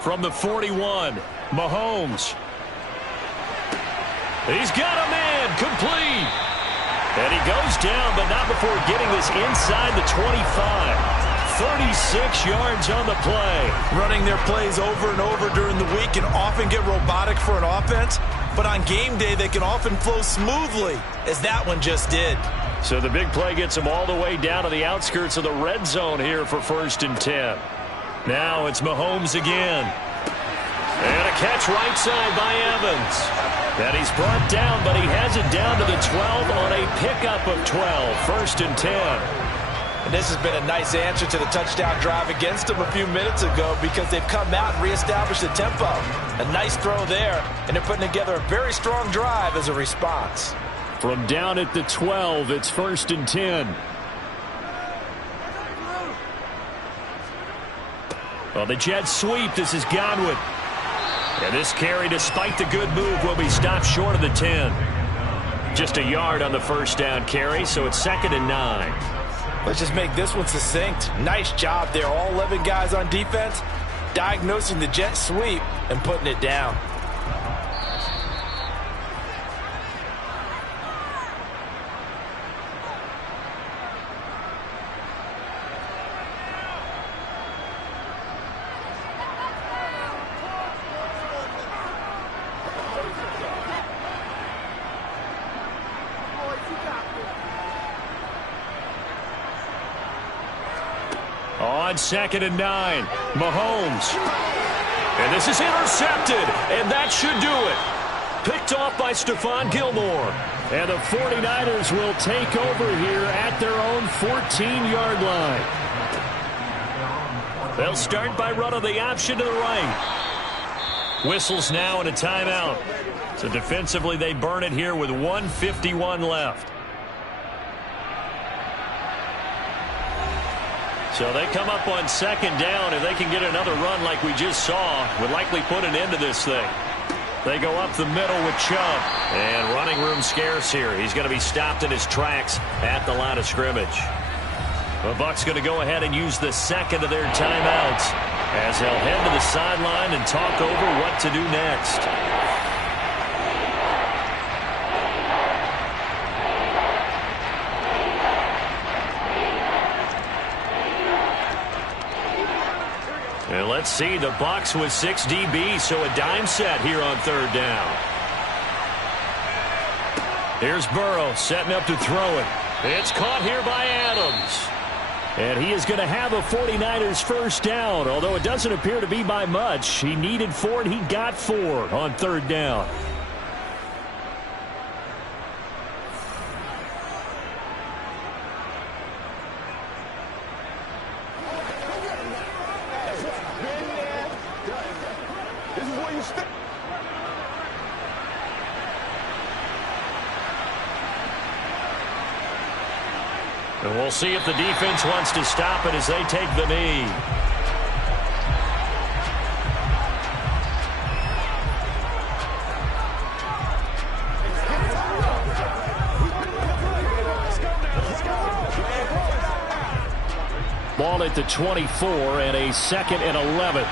From the 41, Mahomes. He's got a man, complete. And he goes down, but not before getting this inside the 25. 36 yards on the play. Running their plays over and over during the week can often get robotic for an offense, but on game day they can often flow smoothly, as that one just did. So the big play gets them all the way down to the outskirts of the red zone here for 1st and 10. Now it's Mahomes again. And a catch right side by Evans. And he's brought down, but he has it down to the 12 on a pickup of 12. 1st and 10. And this has been a nice answer to the touchdown drive against them a few minutes ago, because they've come out and reestablished the tempo. A nice throw there, and they're putting together a very strong drive as a response. From down at the 12, it's 1st and 10. Well, the jet sweep. This is Godwin. And this carry, despite the good move, will be stopped short of the 10. Just a yard on the first down carry, so it's 2nd and 9. Let's just make this one succinct. Nice job there. All 11 guys on defense diagnosing the jet sweep and putting it down. On 2nd and 9, Mahomes. And this is intercepted, and that should do it. Picked off by Stephon Gilmore. And the 49ers will take over here at their own 14-yard line. They'll start by running the option to the right. Whistles now and a timeout. So defensively, they burn it here with 1:51 left. So they come up on 2nd down. If they can get another run like we just saw, would likely put an end to this thing. They go up the middle with Chubb. And running room scarce here. He's going to be stopped in his tracks at the line of scrimmage. The Bucs going to go ahead and use the second of their timeouts as they'll head to the sideline and talk over what to do next. And let's see, the Bucs with 6 DBs, so a dime set here on third down. Here's Burrow setting up to throw it. It's caught here by Adams. And he is going to have a 49ers first down, although it doesn't appear to be by much. He needed 4, and he got 4 on third down. This is where you stay. And we'll see if the defense wants to stop it as they take the knee. Ball at the 24 and a 2nd and 11.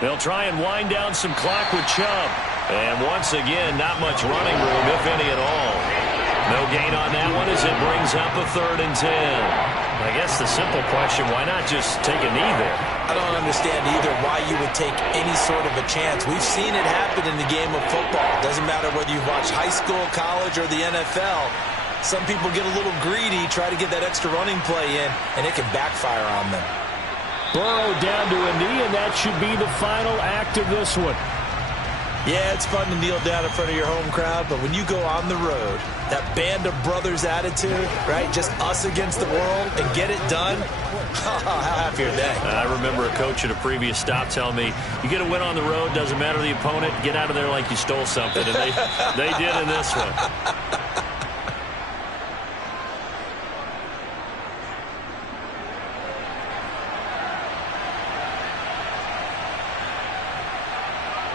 They'll try and wind down some clock with Chubb. And once again, not much running room, if any at all. No gain on that one as it brings up a 3rd and 10. I guess the simple question, why not just take a knee there? I don't understand either why you would take any sort of a chance. We've seen it happen in the game of football. Doesn't matter whether you've watched high school, college, or the NFL. Some people get a little greedy, try to get that extra running play in, and it can backfire on them. Burrow down to a knee, and that should be the final act of this one. Yeah, it's fun to kneel down in front of your home crowd, but when you go on the road, that band of brothers attitude, right, just us against the world, and get it done, how happy are they? I remember a coach at a previous stop telling me, you get a win on the road, doesn't matter the opponent, get out of there like you stole something, and they did in this one.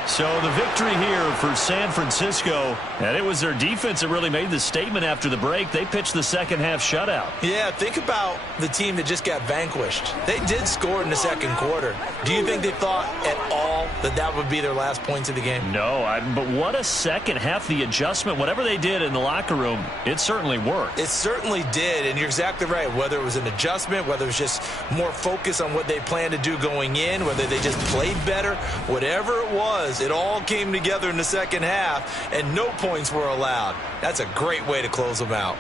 So the victory here for San Francisco, and it was their defense that really made the statement after the break. They pitched the second half shutout. Yeah, think about the team that just got vanquished. They did score in the second quarter. Do you think they thought at all that that would be their last points of the game? No, but what a second half. The adjustment, whatever they did in the locker room, it certainly worked. It certainly did, and you're exactly right. Whether it was an adjustment, whether it was just more focus on what they planned to do going in, whether they just played better, whatever it was, it all came together in the second half, and no points were allowed. That's a great way to close them out.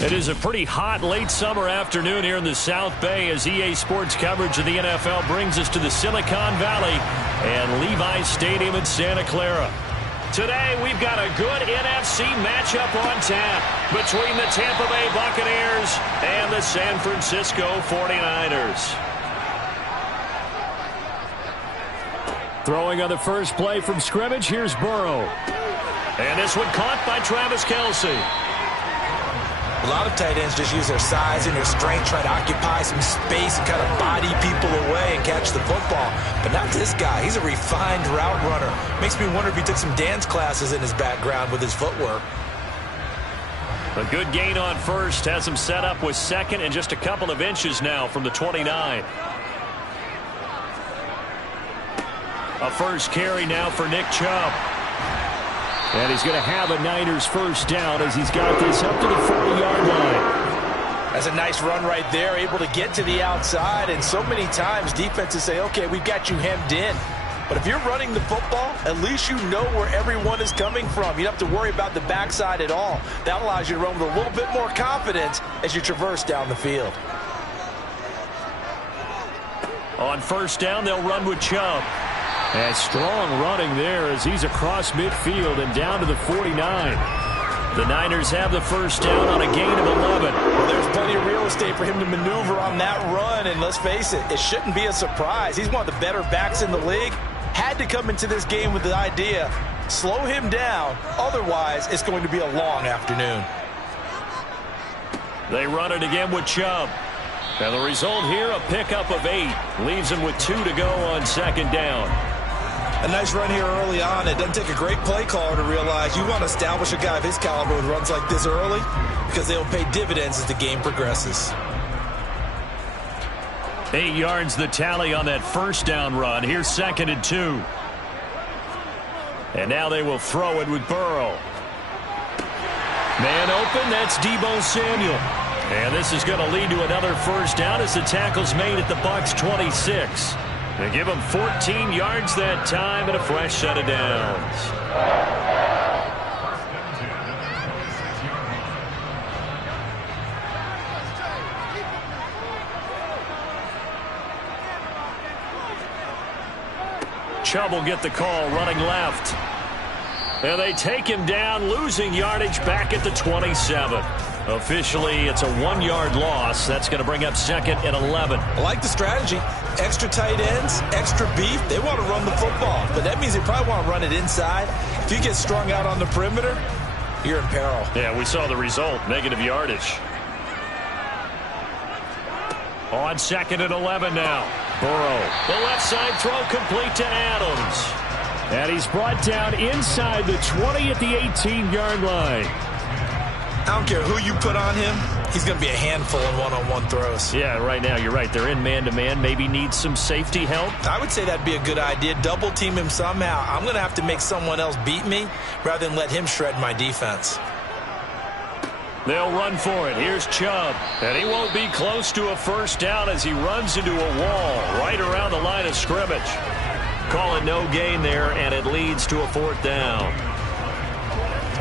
It is a pretty hot late summer afternoon here in the South Bay as EA Sports coverage of the NFL brings us to the Silicon Valley and Levi's Stadium in Santa Clara. Today, we've got a good NFC matchup on tap between the Tampa Bay Buccaneers and the San Francisco 49ers. Throwing on the first play from scrimmage, here's Burrow. And this one caught by Travis Kelce. A lot of tight ends just use their size and their strength, try to occupy some space and kind of body people away and catch the football. But not this guy. He's a refined route runner. Makes me wonder if he took some dance classes in his background with his footwork. A good gain on first has him set up with second and just a couple of inches now from the 29. A first carry now for Nick Chubb. And he's going to have a Niners first down as he's got this up to the 40-yard line. That's a nice run right there, able to get to the outside. And so many times defenses say, okay, we've got you hemmed in. But if you're running the football, at least you know where everyone is coming from. You don't have to worry about the backside at all. That allows you to run with a little bit more confidence as you traverse down the field. On first down, they'll run with Chubb. And strong running there as he's across midfield and down to the 49. The Niners have the first down on a gain of 11. Well, there's plenty of real estate for him to maneuver on that run, and let's face it, it shouldn't be a surprise. He's one of the better backs in the league. Had to come into this game with the idea, slow him down, otherwise it's going to be a long afternoon. They run it again with Chubb. And the result here, a pickup of 8. Leaves him with 2 to go on second down. A nice run here early on. It doesn't take a great play caller to realize you want to establish a guy of his caliber with runs like this early because they will pay dividends as the game progresses. 8 yards the tally on that first down run. Here's second and 2. And now they will throw it with Burrow. Man open, that's Deebo Samuel. And this is going to lead to another first down as the tackle's made at the Bucs 26. They give him 14 yards that time and a fresh set of downs. Chubb will get the call running left. And they take him down, losing yardage back at the 27. Officially, it's a 1-yard loss. That's going to bring up second and 11. I like the strategy. Extra tight ends, extra beef. They want to run the football, but that means they probably want to run it inside. If you get strung out on the perimeter, you're in peril. Yeah, we saw the result, negative yardage. On second and 11 now. Burrow. The left side throw complete to Adams. And he's brought down inside the 20 at the 18-yard line. I don't care who you put on him. He's going to be a handful in one-on-one throws. Yeah, right now you're right. They're in man-to-man. Maybe needs some safety help. I would say that'd be a good idea. Double team him somehow. I'm going to have to make someone else beat me rather than let him shred my defense. They'll run for it. Here's Chubb. And he won't be close to a first down as he runs into a wall right around the line of scrimmage. Call it no gain there, and it leads to a fourth down.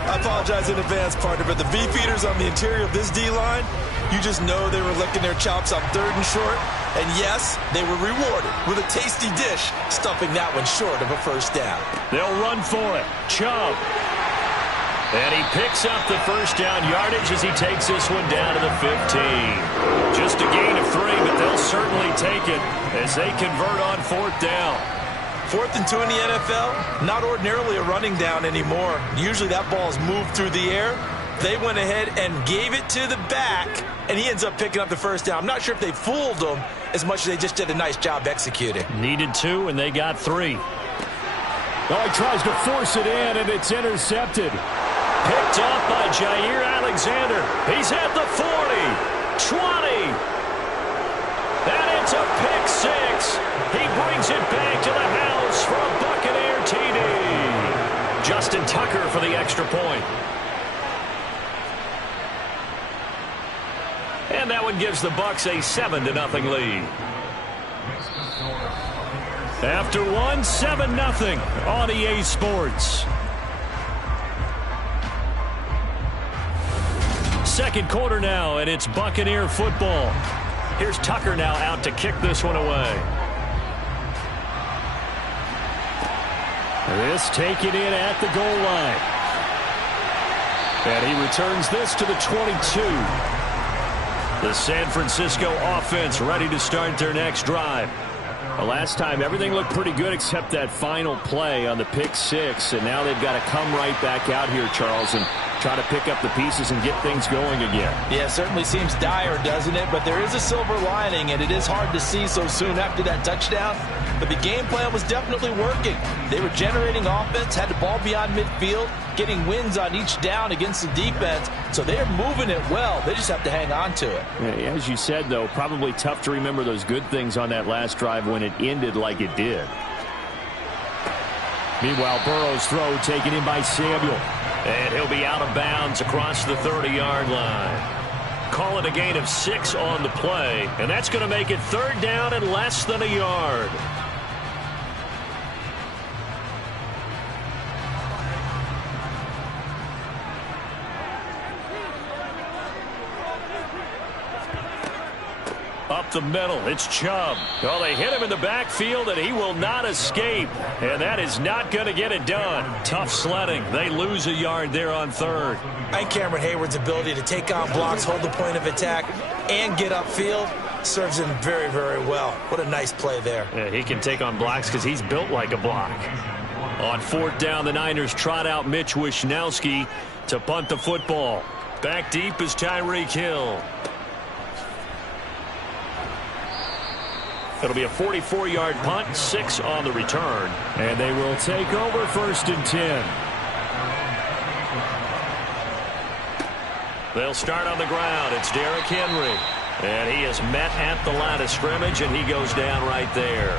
I apologize in advance, partner, but the V-feeders on the interior of this D-line, you just know they were licking their chops on third and short. And yes, they were rewarded with a tasty dish, stuffing that one short of a first down. They'll run for it. Chubb. And he picks up the first down yardage as he takes this one down to the 15. Just a gain of 3, but they'll certainly take it as they convert on fourth down. 4th and 2 in the NFL, not ordinarily a running down anymore. Usually that ball is moved through the air. They went ahead and gave it to the back, and he ends up picking up the first down. I'm not sure if they fooled him as much as they just did a nice job executing. Needed 2, and they got 3. Oh, he tries to force it in, and it's intercepted. Picked up by Jair Alexander. He's at the 40, 20. And it's a pick 6. He brings it back to the house for a Buccaneer TD. Justin Tucker for the extra point. And that one gives the Bucs a 7-0 lead. After one, 7-0 on EA Sports. second quarter now, and it's Buccaneer football. Here's Tucker now out to kick this one away. This taken in at the goal line. And he returns this to the 22. The San Francisco offense ready to start their next drive. Well, last time, everything looked pretty good except that final play on the pick six. And now they've got to come right back out here, Charles, and try to pick up the pieces and get things going again. Yeah, it certainly seems dire, doesn't it? But there is a silver lining, and it is hard to see so soon after that touchdown. But the game plan was definitely working. They were generating offense, had the ball beyond midfield, getting wins on each down against the defense. So they're moving it well. They just have to hang on to it. As you said, though, probably tough to remember those good things on that last drive when it ended like it did. Meanwhile, Burrow's throw taken in by Samuel. And he'll be out of bounds across the 30-yard line. Call it a gain of 6 on the play. And that's going to make it third down and less than a yard. Up the middle, it's Chubb. Well, they hit him in the backfield, and he will not escape. And that is not going to get it done. Tough sledding. They lose a yard there on third. And Cameron Hayward's ability to take on blocks, hold the point of attack, and get upfield serves him very, very well. What a nice play there. Yeah, he can take on blocks because he's built like a block. On fourth down, the Niners trot out Mitch Wishnowsky to punt the football. Back deep is Tyreek Hill. It'll be a 44-yard punt, 6 on the return. And they will take over first and 10. They'll start on the ground. It's Derrick Henry. And he is met at the line of scrimmage, and he goes down right there.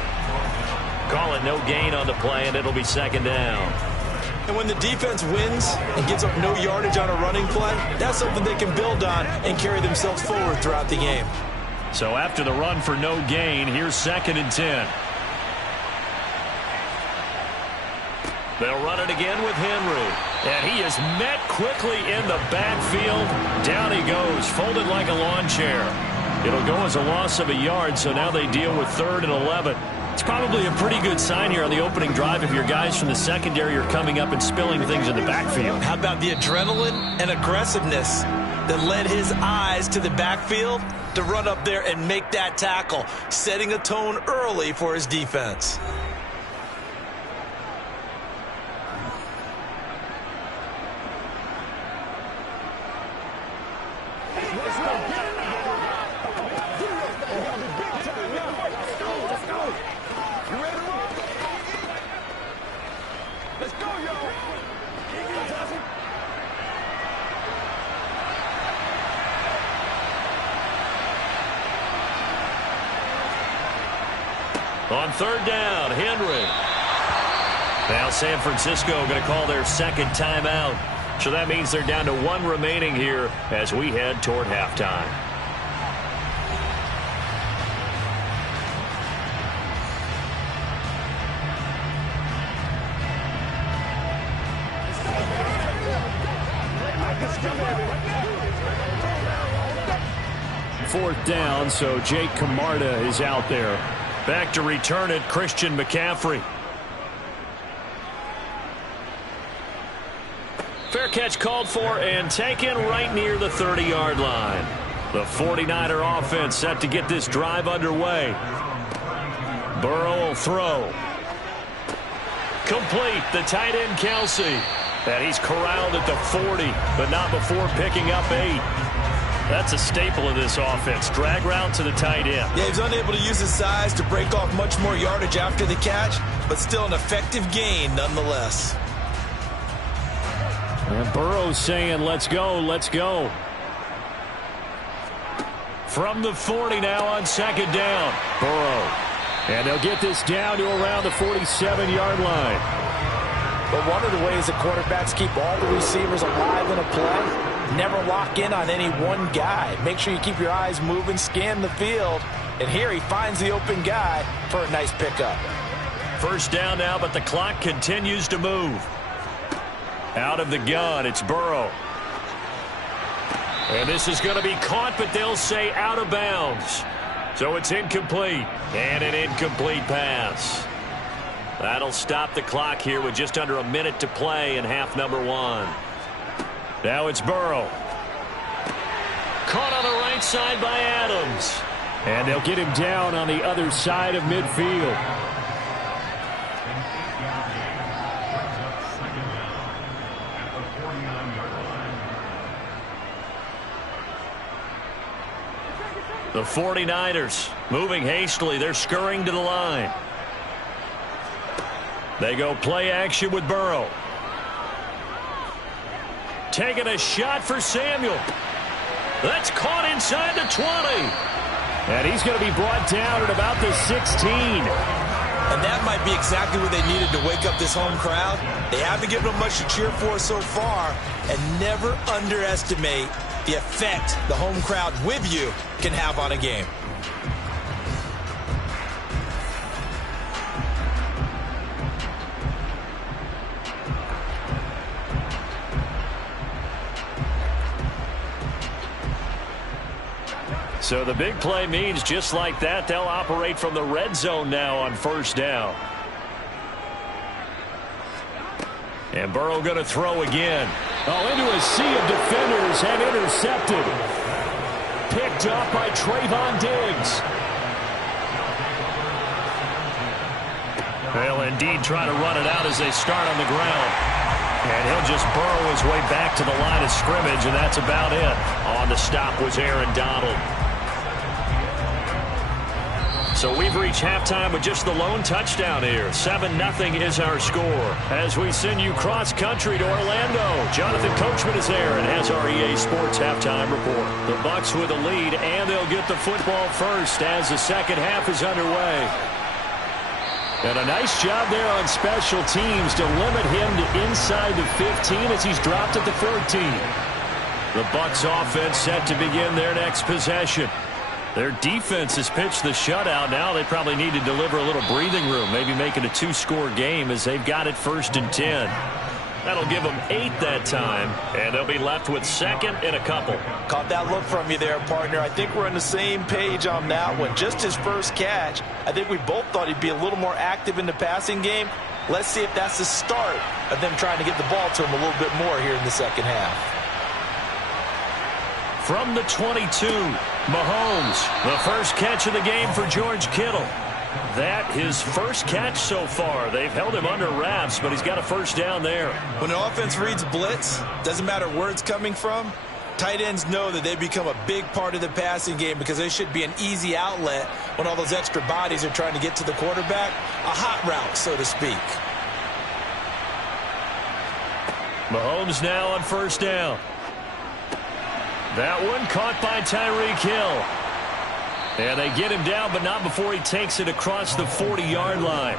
Call it no gain on the play, and it'll be second down. And when the defense wins and gives up no yardage on a running play, that's something they can build on and carry themselves forward throughout the game. So after the run for no gain, here's second and 10. They'll run it again with Henry. And he is met quickly in the backfield. Down he goes, folded like a lawn chair. It'll go as a loss of a yard, so now they deal with 3rd and 11. It's probably a pretty good sign here on the opening drive if your guys from the secondary are coming up and spilling things in the backfield. How about the adrenaline and aggressiveness that led his eyes to the backfield to run up there and make that tackle, setting a tone early for his defense. On third down, Henry. Now San Francisco going to call their second timeout. So that means they're down to 1 remaining here as we head toward halftime. Fourth down, so Jake Camarda is out there. Back to return it, Christian McCaffrey. Fair catch called for and taken right near the 30-yard line. The 49er offense set to get this drive underway. Burrow will throw. Complete, the tight end Kelsey. And he's corralled at the 40, but not before picking up 8. That's a staple of this offense. Drag route to the tight end. Yeah, he's unable to use his size to break off much more yardage after the catch, but still an effective gain nonetheless. And Burrow's saying, let's go, let's go. From the 40 now on second down. Burrow. And they'll get this down to around the 47-yard line. But one of the ways that quarterbacks keep all the receivers alive in a play, never lock in on any one guy. Make sure you keep your eyes moving, scan the field. And here he finds the open guy for a nice pickup. First down now, but the clock continues to move. Out of the gun, it's Burrow. And this is going to be caught, but they'll say out of bounds. So it's incomplete, and an incomplete pass. That'll stop the clock here with just under a minute to play in half number one. Now it's Burrow. Caught on the right side by Adams. And they'll get him down on the other side of midfield. The 49ers moving hastily. They're scurrying to the line. They go play action with Burrow. Taking a shot for Samuel. That's caught inside the 20. And he's going to be brought down at about the 16. And that might be exactly what they needed to wake up this home crowd. They haven't given them much to cheer for so far. And never underestimate the effect the home crowd with you can have on a game. So the big play means just like that, they'll operate from the red zone now on first down. And Burrow going to throw again. Oh, into a sea of defenders and intercepted. Picked up by Trayvon Diggs. They'll indeed try to run it out as they start on the ground. And he'll just burrow his way back to the line of scrimmage, and that's about it. On the stop was Aaron Donald. So we've reached halftime with just the lone touchdown here. 7-0 is our score. As we send you cross-country to Orlando, Jonathan Coachman is there and has our EA Sports halftime report. The Bucs with a lead, and they'll get the football first as the second half is underway. And a nice job there on special teams to limit him to inside the 15 as he's dropped at the 14. The Bucs offense set to begin their next possession. Their defense has pitched the shutout. Now they probably need to deliver a little breathing room, maybe make it a two-score game as they've got it 1st and 10. That'll give them 8 that time, and they'll be left with second and a couple. Caught that look from you there, partner. I think we're on the same page on that one. Just his first catch, I think we both thought he'd be a little more active in the passing game. Let's see if that's the start of them trying to get the ball to him a little bit more here in the second half. From the 22, Mahomes, the first catch of the game for George Kittle. That his first catch so far. They've held him under wraps, but he's got a first down there. When an offense reads blitz, doesn't matter where it's coming from, tight ends know that they become a big part of the passing game because they should be an easy outlet when all those extra bodies are trying to get to the quarterback. A hot route, so to speak. Mahomes now on first down. That one caught by Tyreek Hill. And they get him down, but not before he takes it across the 40-yard line.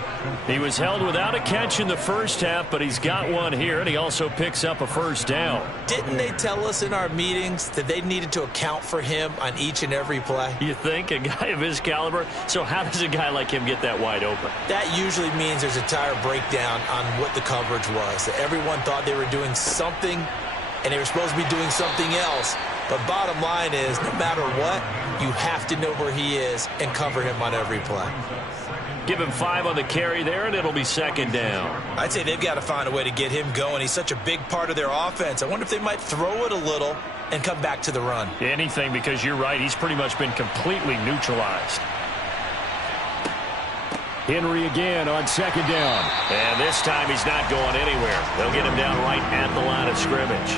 He was held without a catch in the first half, but he's got one here, and he also picks up a first down. Didn't they tell us in our meetings that they needed to account for him on each and every play? You think? A guy of his caliber? So how does a guy like him get that wide open? That usually means there's a tire breakdown on what the coverage was. That everyone thought they were doing something, and they were supposed to be doing something else. But bottom line is, no matter what, you have to know where he is and cover him on every play. Give him 5 on the carry there, and it'll be second down. I'd say they've got to find a way to get him going. He's such a big part of their offense. I wonder if they might throw it a little and come back to the run. Anything, because you're right, he's pretty much been completely neutralized. Henry again on second down. And this time he's not going anywhere. They'll get him down right at the line of scrimmage.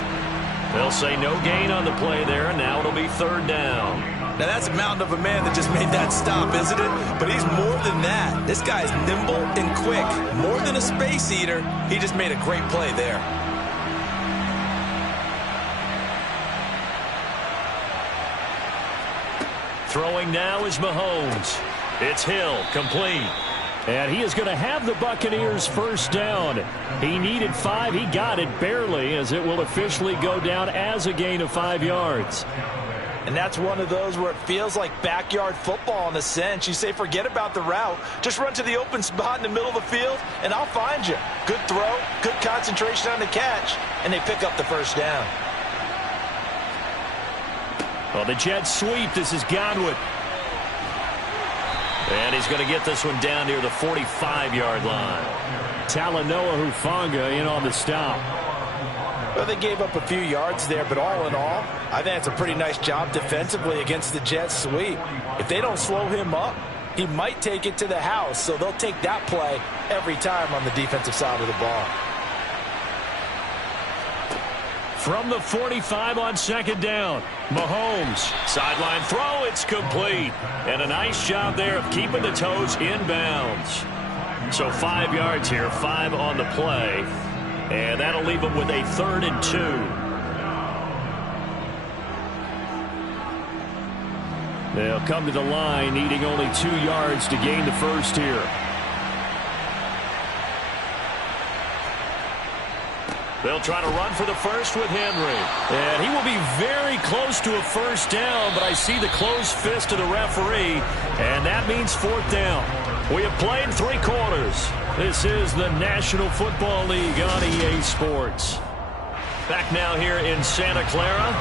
They'll say no gain on the play there, and now it'll be third down. Now that's a mountain of a man that just made that stop, isn't it? But he's more than that. This guy's nimble and quick. More than a space eater, he just made a great play there. Throwing now is Mahomes. It's Hill, complete. And he is going to have the Buccaneers first down. He needed 5. He got it barely, as it will officially go down as a gain of 5 yards. And that's one of those where it feels like backyard football in a sense. You say, forget about the route. Just run to the open spot in the middle of the field, and I'll find you. Good throw, good concentration on the catch, and they pick up the first down. Well, the Jets sweep. This is Godwin. And he's going to get this one down near the 45-yard line. Talanoa Hufanga in on the stop. Well, they gave up a few yards there, but all in all, I think it's a pretty nice job defensively against the Jets sweep. If they don't slow him up, he might take it to the house, so they'll take that play every time on the defensive side of the ball. From the 45 on second down, Mahomes. Sideline throw, it's complete. And a nice job there of keeping the toes in bounds. So 5 yards here, 5 on the play. And that'll leave them with a 3rd and 2. They'll come to the line needing only 2 yards to gain the first here. They'll try to run for the first with Henry. And he will be very close to a first down, but I see the closed fist of the referee, and that means 4th down. We have played 3 quarters. This is the National Football League on EA Sports. Back now here in Santa Clara.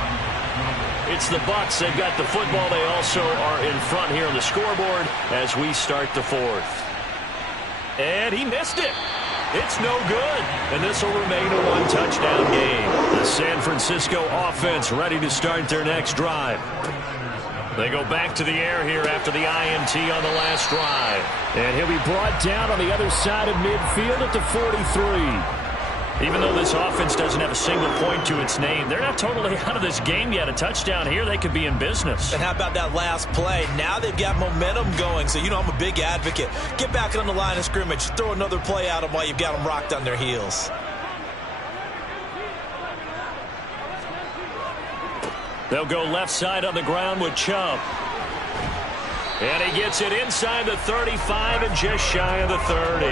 It's the Bucs. They've got the football. They also are in front here on the scoreboard as we start the 4th. And he missed it. It's no good. And this will remain a 1-touchdown game. The San Francisco offense ready to start their next drive. They go back to the air here after the INT on the last drive. And he'll be brought down on the other side of midfield at the 43. Even though this offense doesn't have a single point to its name, they're not totally out of this game yet. A touchdown here, they could be in business. And how about that last play? Now they've got momentum going, so I'm a big advocate. Get back on the line of scrimmage. Throw another play at them while you've got them rocked on their heels. They'll go left side on the ground with Chubb. And he gets it inside the 35 and just shy of the 30.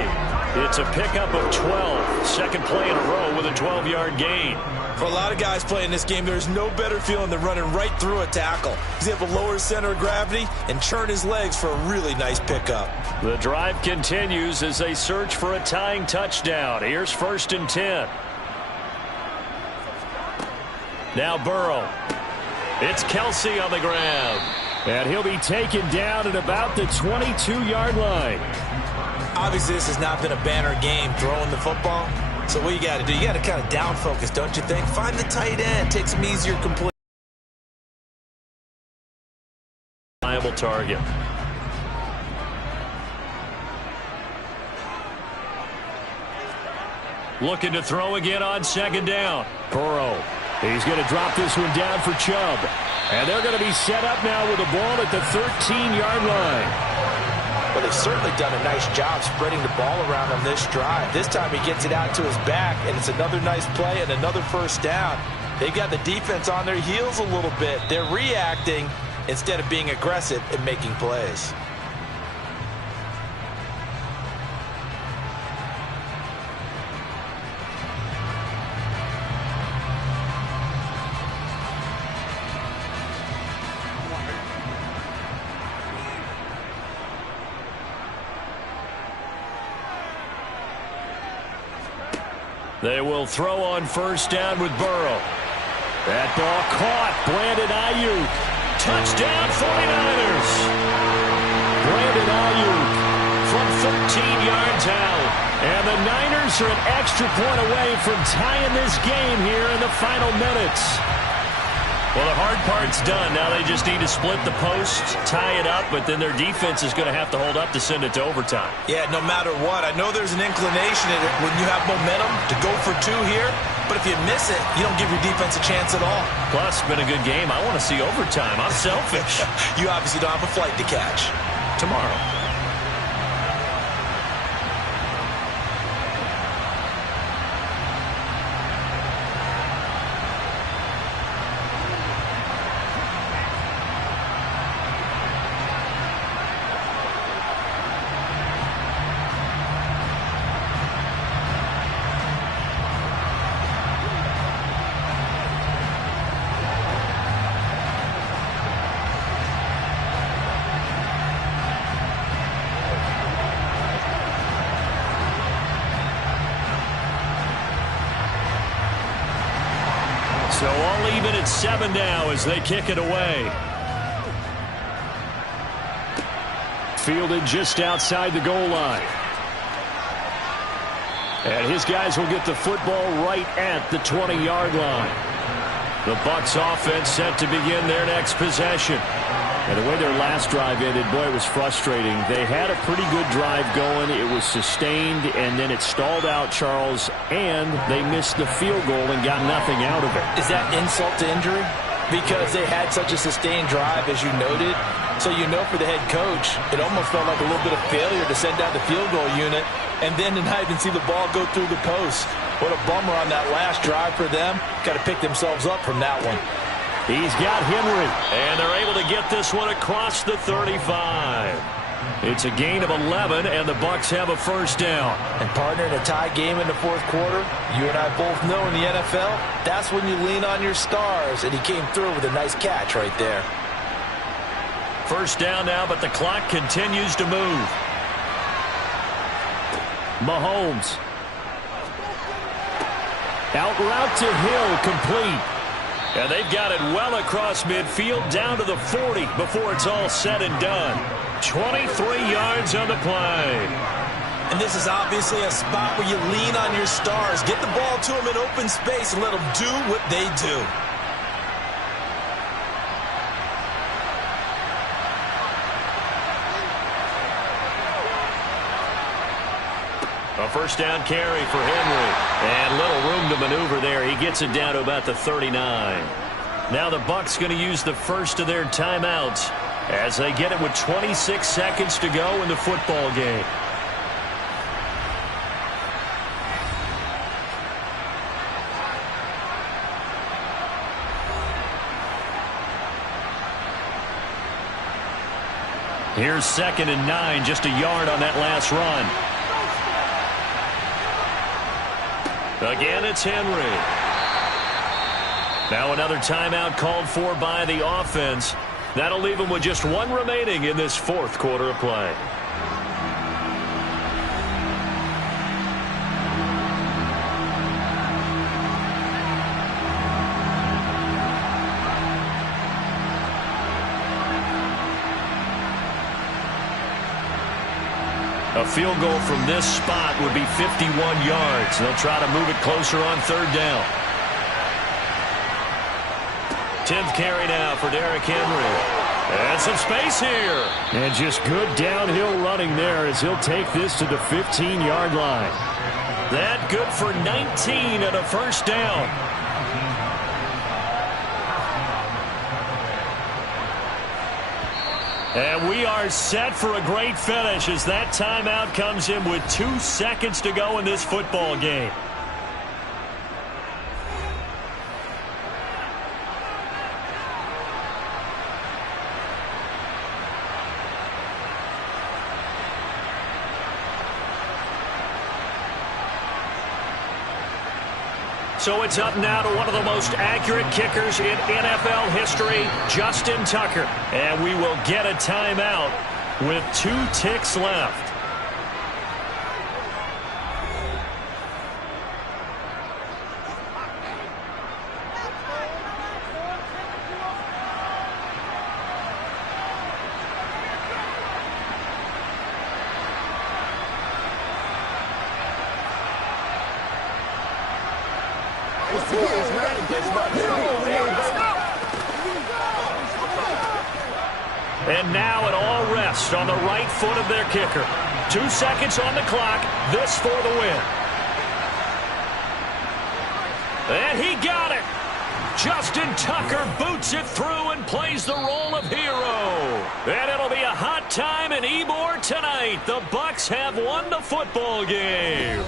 It's a pickup of 12. Second play in a row with a 12-yard gain. For a lot of guys playing this game, there's no better feeling than running right through a tackle. He's able to lower his center of gravity and churn his legs for a really nice pickup. The drive continues as they search for a tying touchdown. Here's 1st and 10. Now Burrow. It's Kelsey on the ground. And he'll be taken down at about the 22-yard line. Obviously, this has not been a banner game throwing the football. So what you got to do, you got to kind of down focus, don't you think? Find the tight end, take some easier complete. Viable target. Looking to throw again on second down. Burrow. He's going to drop this one down for Chubb. And they're going to be set up now with the ball at the 13-yard line. Well, they've certainly done a nice job spreading the ball around on this drive. This time he gets it out to his back, and it's another nice play and another first down. They've got the defense on their heels a little bit. They're reacting instead of being aggressive and making plays. They will throw on first down with Burrow. That ball caught. Brandon Ayuk. Touchdown 49ers. Brandon Ayuk from 13 yards out. And the Niners are an extra point away from tying this game here in the final minutes. Well, the hard part's done. Now they just need to split the post, tie it up, but then their defense is going to have to hold up to send it to overtime. Yeah, no matter what. I know there's an inclination in it when you have momentum to go for 2 here, but if you miss it, you don't give your defense a chance at all. Plus, it's been a good game. I want to see overtime. I'm selfish. You obviously don't have a flight to catch. Tomorrow. So all even at 7 now as they kick it away. Fielded just outside the goal line. And his guys will get the football right at the 20-yard line. The Bucs offense set to begin their next possession. And the way their last drive ended, boy, it was frustrating. They had a pretty good drive going. It was sustained, and then it stalled out, Charles, and they missed the field goal and got nothing out of it. Is that insult to injury? Because they had such a sustained drive, as you noted. So you know for the head coach, it almost felt like a little bit of failure to send down the field goal unit and then to not even see the ball go through the post. What a bummer on that last drive for them. Got to pick themselves up from that one. He's got Henry, and they're able to get this one across the 35. It's a gain of 11, and the Bucs have a first down. And partner, in a tie game in the fourth quarter, you and I both know in the NFL, that's when you lean on your stars, and he came through with a nice catch right there. First down now, but the clock continues to move. Mahomes. Out route to Hill, complete. And they've got it well across midfield, down to the 40 before it's all said and done. 23 yards on the play. And this is obviously a spot where you lean on your stars. Get the ball to them in open space and let them do what they do. A first down carry for Henry. And little room to maneuver there. He gets it down to about the 39. Now the Bucs going to use the first of their timeouts as they get it with 26 seconds to go in the football game. Here's 2nd and 9, just a yard on that last run. Again, it's Henry. Now another timeout called for by the offense. That'll leave them with just one remaining in this fourth quarter of play. A field goal from this spot would be 51 yards. They'll try to move it closer on third down. 10th carry now for Derrick Henry. And some space here. And just good downhill running there as he'll take this to the 15-yard line. That good for 19 and a first down. And we are set for a great finish as that timeout comes in with 2 seconds to go in this football game. So it's up now to one of the most accurate kickers in NFL history, Justin Tucker. And we will get a timeout with 2 ticks left. And now it all rests on the right foot of their kicker. 2 seconds on the clock. This for the win. And he got it. Justin Tucker boots it through and plays the role of hero. And it'll be a hot time in Ybor tonight. The Bucs have won the football game.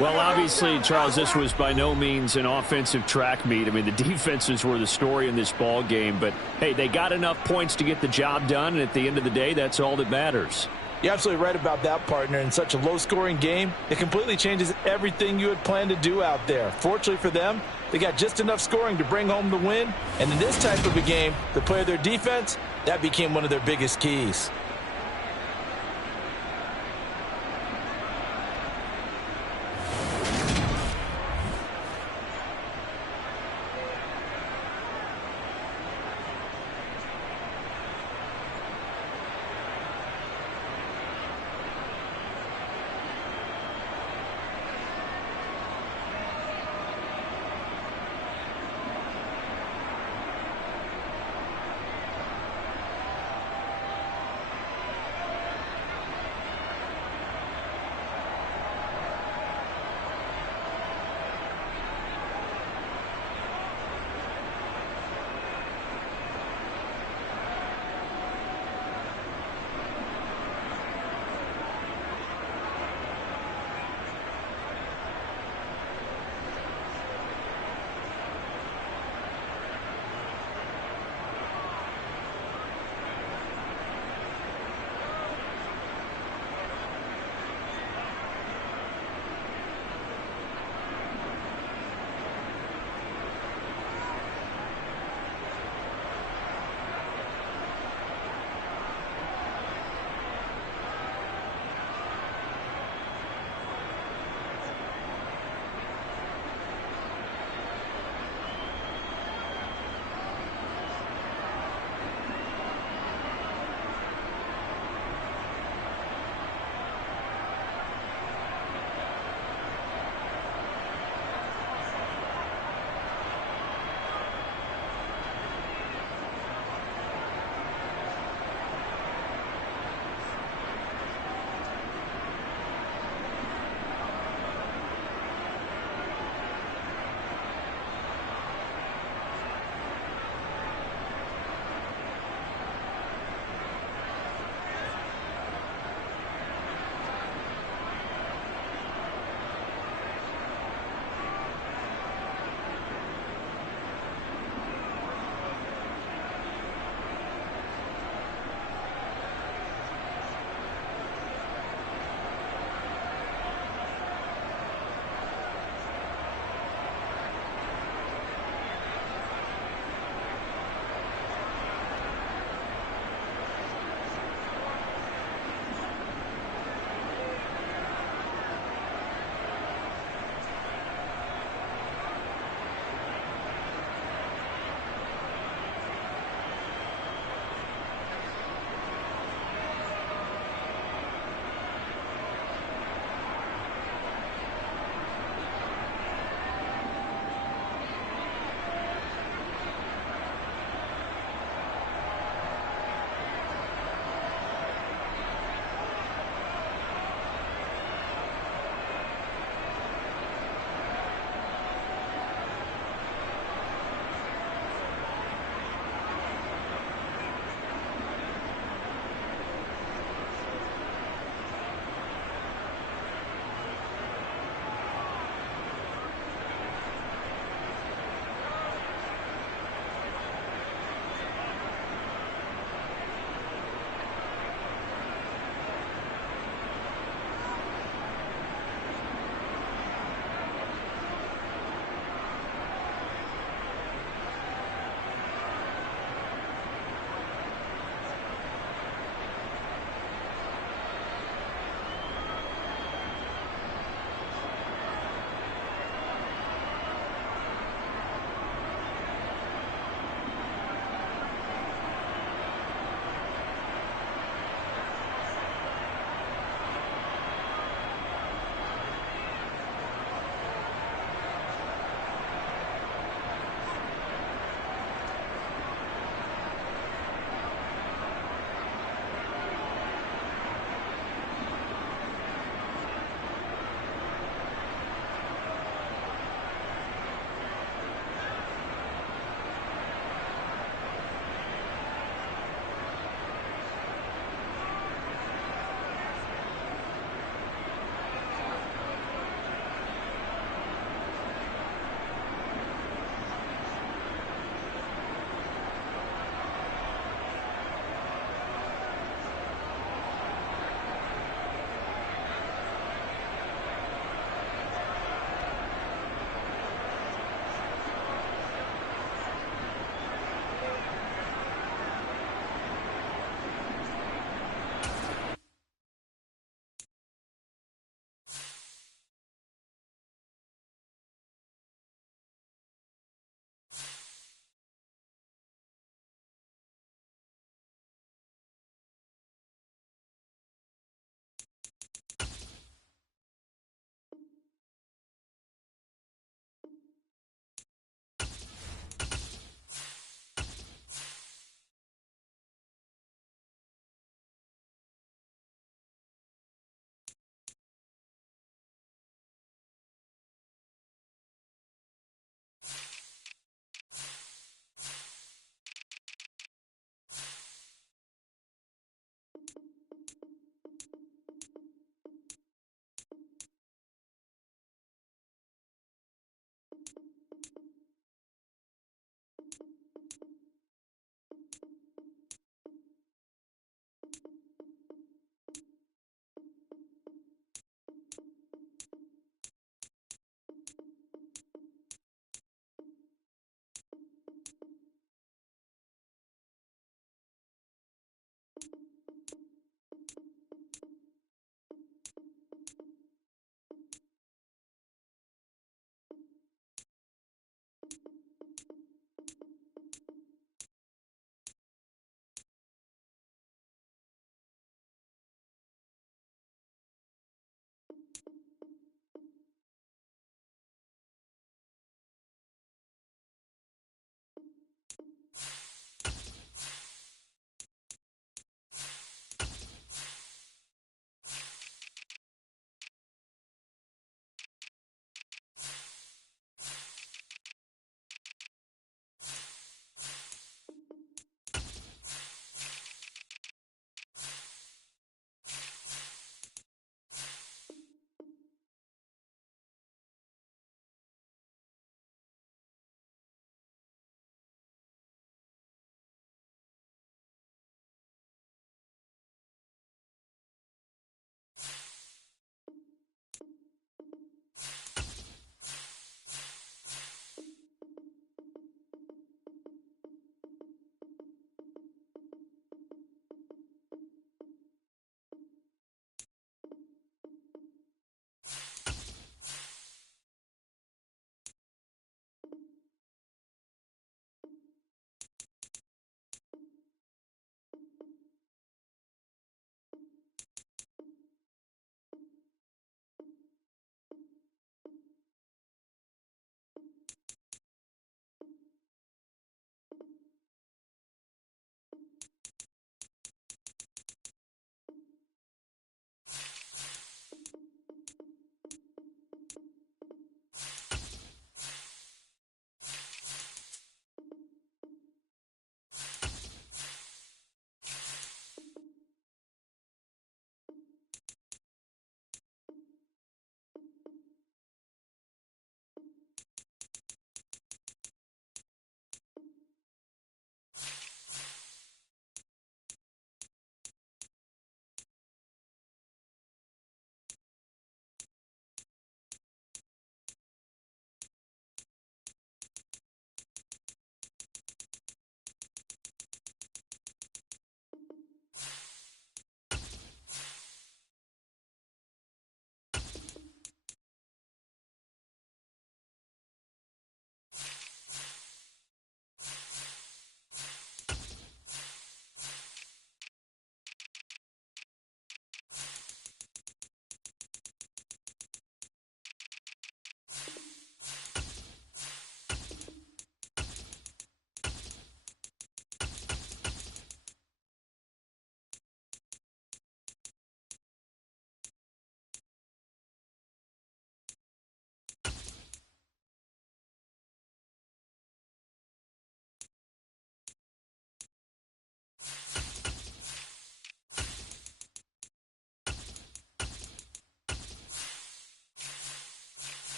Well, obviously, Charles, this was by no means an offensive track meet. I mean, the defenses were the story in this ball game. But, hey, they got enough points to get the job done, and at the end of the day, that's all that matters. You're absolutely right about that, partner. In such a low-scoring game, it completely changes everything you had planned to do out there. Fortunately for them, they got just enough scoring to bring home the win. And in this type of a game, to play their defense, that became one of their biggest keys.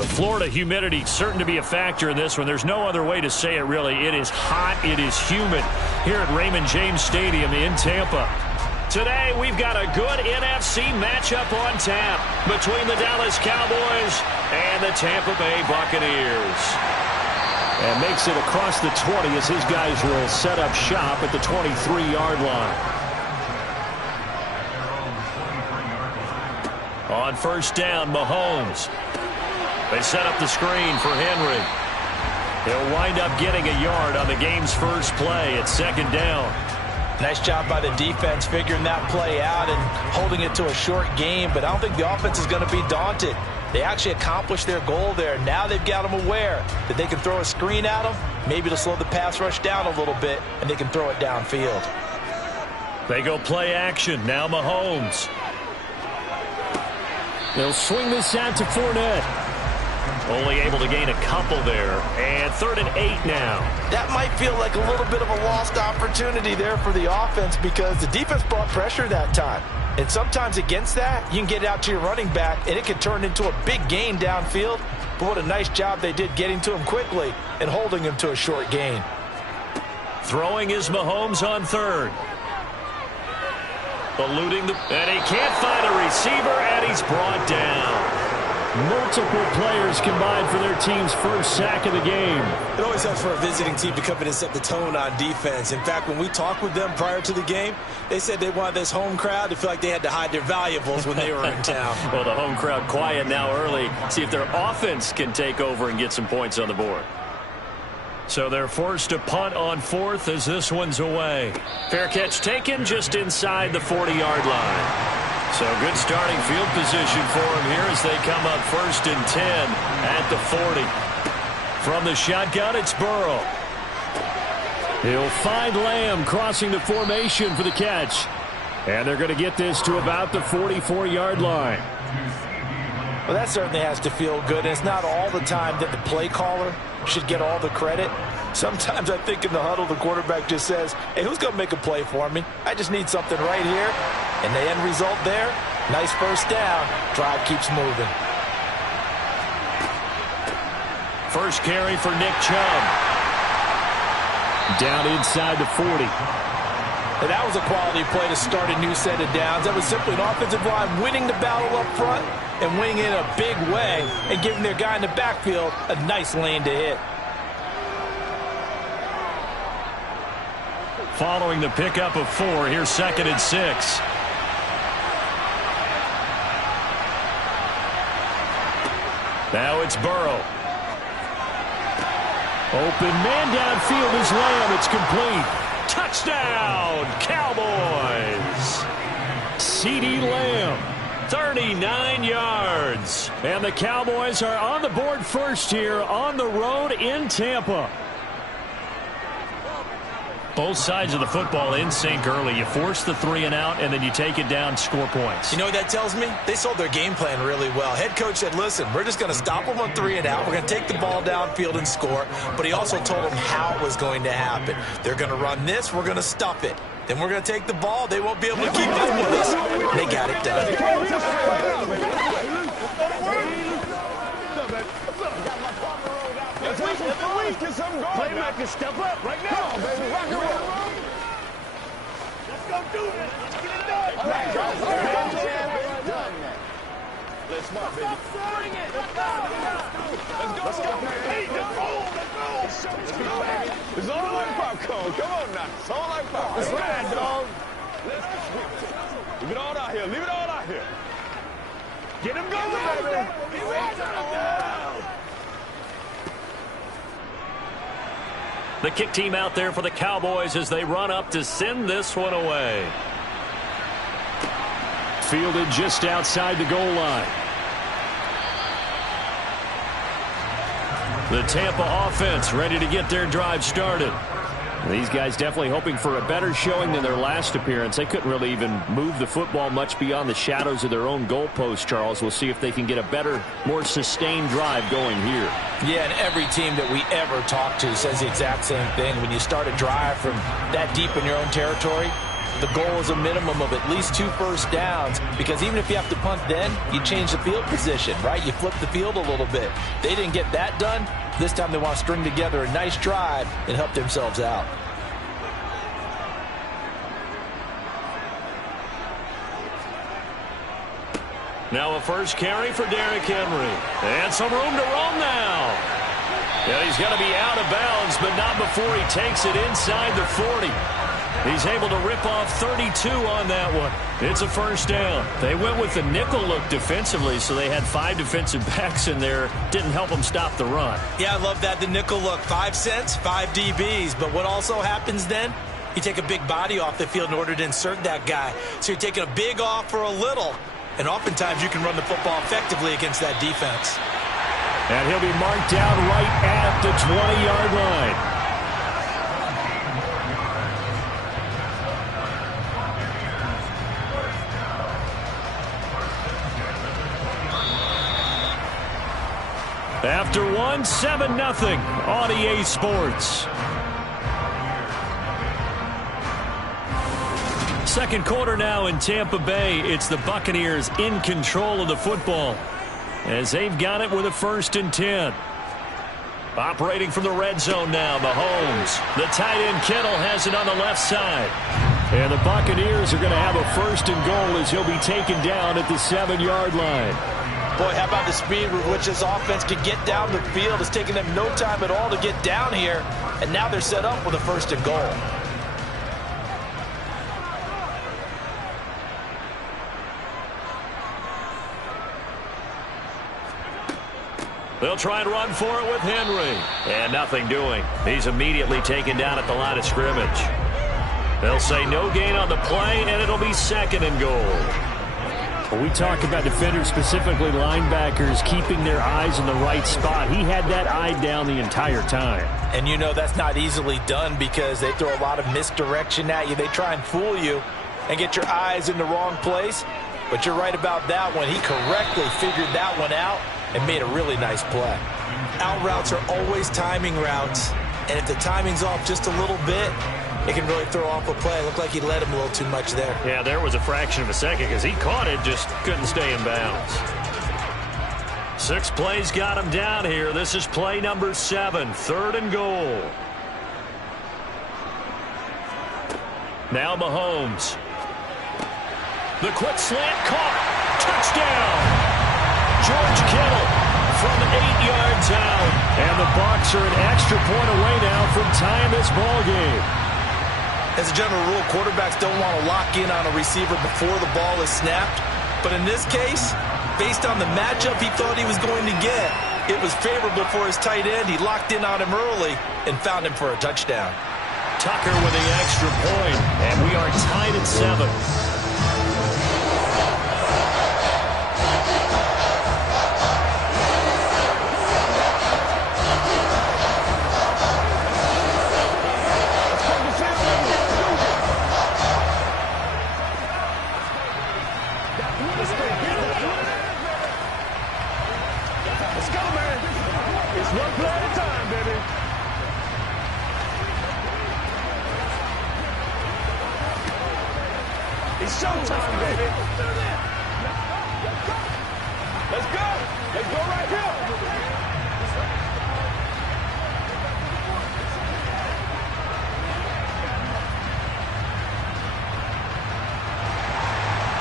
The Florida humidity certain to be a factor in this one. There's no other way to say it, really. It is hot. It is humid here at Raymond James Stadium in Tampa. Today, we've got a good NFC matchup on tap between the Dallas Cowboys and the Tampa Bay Buccaneers. And makes it across the 20 as his guys will set up shop at the 23-yard line. On first down, Mahomes. They set up the screen for Henry. He'll wind up getting a yard on the game's first play at second down. Nice job by the defense figuring that play out and holding it to a short game, but I don't think the offense is going to be daunted. They actually accomplished their goal there. Now they've got them aware that they can throw a screen at them, maybe to slow the pass rush down a little bit, and they can throw it downfield. They go play action. Now Mahomes. They'll swing this out to Fournette. Only able to gain a couple there. And 3rd and 8 now. That might feel like a little bit of a lost opportunity there for the offense because the defense brought pressure that time. And sometimes against that, you can get it out to your running back, and it can turn into a big gain downfield. But what a nice job they did getting to him quickly and holding him to a short gain. Throwing is Mahomes on 3rd. Eluding and he can't find a receiver, and he's brought down. Multiple players combined for their team's first sack of the game. It always helps for a visiting team to come in and set the tone on defense. In fact, when we talked with them prior to the game, they said they wanted this home crowd to feel like they had to hide their valuables when they were in town. Well, the home crowd quiet now early. See if their offense can take over and get some points on the board. So they're forced to punt on 4th as this one's away. Fair catch taken just inside the 40-yard line. So good starting field position for him here as they come up 1st and 10 at the 40. From the shotgun, it's Burrow. He'll find Lamb crossing the formation for the catch. And they're going to get this to about the 44-yard line. Well, that certainly has to feel good. And it's not all the time that the play caller should get all the credit. Sometimes I think in the huddle, the quarterback just says, hey, who's going to make a play for me? I just need something right here. And the end result there, nice first down. Drive keeps moving. First carry for Nick Chubb. Down inside the 40. And that was a quality play to start a new set of downs. That was simply an offensive line winning the battle up front and winning it in a big way and giving their guy in the backfield a nice lane to hit. Following the pickup of 4, here's 2nd and 6. Now it's Burrow. Open man downfield is Lamb. It's complete. Touchdown, Cowboys. CeeDee Lamb. 39 yards. And the Cowboys are on the board first here on the road in Tampa. Both sides of the football in sync early. You force the 3 and out, and then you take it down, score points. You know what that tells me? They sold their game plan really well. Head coach said, listen, we're just going to stop them on 3 and out. We're going to take the ball downfield and score. But he also told them how it was going to happen. They're going to run this. We're going to stuff it. Then we're going to take the ball. They won't be able to keep up with us. They got it done. Playmaker, step up right now, baby. Rock and roll. Let's go do this. Let's get it done. All right, go. Let's smart, baby. Bring it. Let's go. Let's go. Hey, let's roll. Let's go, baby. It's all like popcorn. Come on now. It's all like popcorn. Let's ride, dog. Let's go. Leave it all out here. Leave it all out here. Get him going, baby. He's down. The kick team out there for the Cowboys as they run up to send this one away. Fielded just outside the goal line. The Tampa offense ready to get their drive started. These guys definitely hoping for a better showing than their last appearance. They couldn't really even move the football much beyond the shadows of their own goalpost, Charles. We'll see if they can get a better, more sustained drive going here. Yeah, and every team that we ever talk to says the exact same thing. When you start a drive from that deep in your own territory, The goal is a minimum of at least 2 first downs, because even if you have to punt then, you change the field position, right? You flip the field a little bit. They didn't get that done. This time they want to string together a nice drive and help themselves out. Now a first carry for Derrick Henry. And some room to roam now. Yeah, he's going to be out of bounds, but not before he takes it inside the 40. He's able to rip off 32 on that one. It's a first down. They went with the nickel look defensively, so they had 5 defensive backs in there. Didn't help them stop the run. Yeah, I love that, the nickel look. 5 cents, 5 DBs. But what also happens then? You take a big body off the field in order to insert that guy. So you're taking a big off for a little. And oftentimes you can run the football effectively against that defense. And he'll be marked down right at the 20-yard line. After 7-0 on EA Sports. Second quarter now in Tampa Bay. It's the Buccaneers in control of the football as they've got it with a 1st and 10. Operating from the red zone now, Mahomes. The tight end Kittle has it on the left side. And the Buccaneers are going to have a 1st and goal as he'll be taken down at the 7-yard line. Boy, how about the speed with which this offense can get down the field? It's taking them no time at all to get down here, and now they're set up with a 1st and goal. They'll try and run for it with Henry. And nothing doing. He's immediately taken down at the line of scrimmage. They'll say no gain on the play, and it'll be 2nd and goal. When we talk about defenders, specifically linebackers, keeping their eyes in the right spot, he had that eye down the entire time. And you know that's not easily done because they throw a lot of misdirection at you. They try and fool you and get your eyes in the wrong place. But you're right about that one. He correctly figured that one out and made a really nice play. Out routes are always timing routes. And if the timing's off just a little bit, it can really throw off a play. It looked like he let him a little too much there. Yeah, there was a fraction of a second because he caught it, just couldn't stay in bounds. 6 plays got him down here. This is play number 7, 3rd and goal. Now Mahomes. The quick slant caught. Touchdown. George Kittle from 8 yards out. And the Bucs are an extra point away now from tying this ball game. As a general rule, quarterbacks don't want to lock in on a receiver before the ball is snapped. But in this case, based on the matchup he thought he was going to get, it was favorable for his tight end. He locked in on him early and found him for a touchdown. Tucker with the extra point, and we are tied at 7.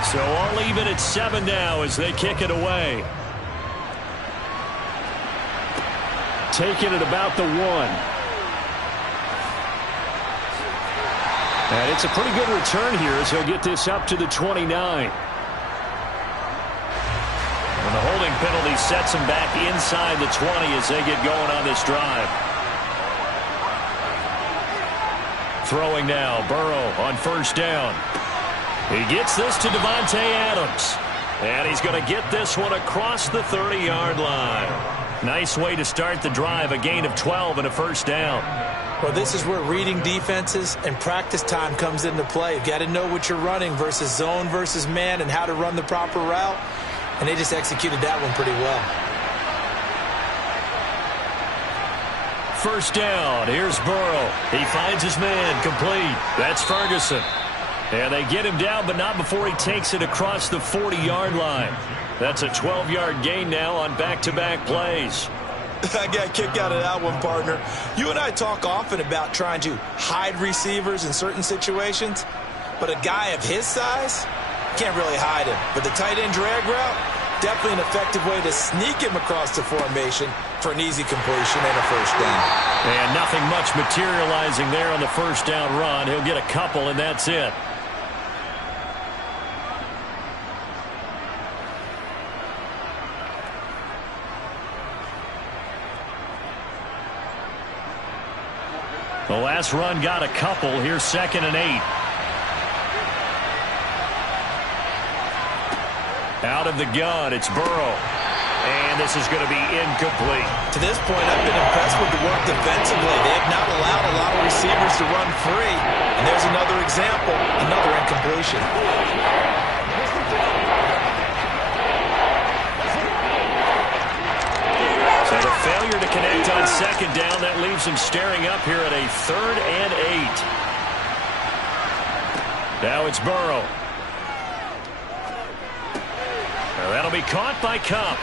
So all even at 7 now as they kick it away. Taking it about the 1. And it's a pretty good return here as he'll get this up to the 29. And the holding penalty sets him back inside the 20 as they get going on this drive. Throwing now, Burrow on 1st down. He gets this to Davante Adams. And he's going to get this one across the 30-yard line. Nice way to start the drive, a gain of 12 and a 1st down. Well, this is where reading defenses and practice time comes into play. You've got to know what you're running versus zone versus man and how to run the proper route. And they just executed that one pretty well. 1st down. Here's Burrow. He finds his man complete. That's Ferguson. And they get him down, but not before he takes it across the 40-yard line. That's a 12-yard gain now on back-to-back plays. I got a kick out of that one, partner. You and I talk often about trying to hide receivers in certain situations, but a guy of his size can't really hide him. But the tight end drag route, definitely an effective way to sneak him across the formation for an easy completion and a first down. And nothing much materializing there on the first down run. He'll get a couple, and that's it. The last run got a couple. Here's 2nd and 8. Out of the gun, it's Burrow. And this is going to be incomplete. To this point, I've been impressed with the work defensively. They have not allowed a lot of receivers to run free. And there's another example, another incompletion. So the failure to connect on 2nd down, that leaves him staring up here at a 3rd and 8. Now it's Burrow. That'll be caught by Kupp.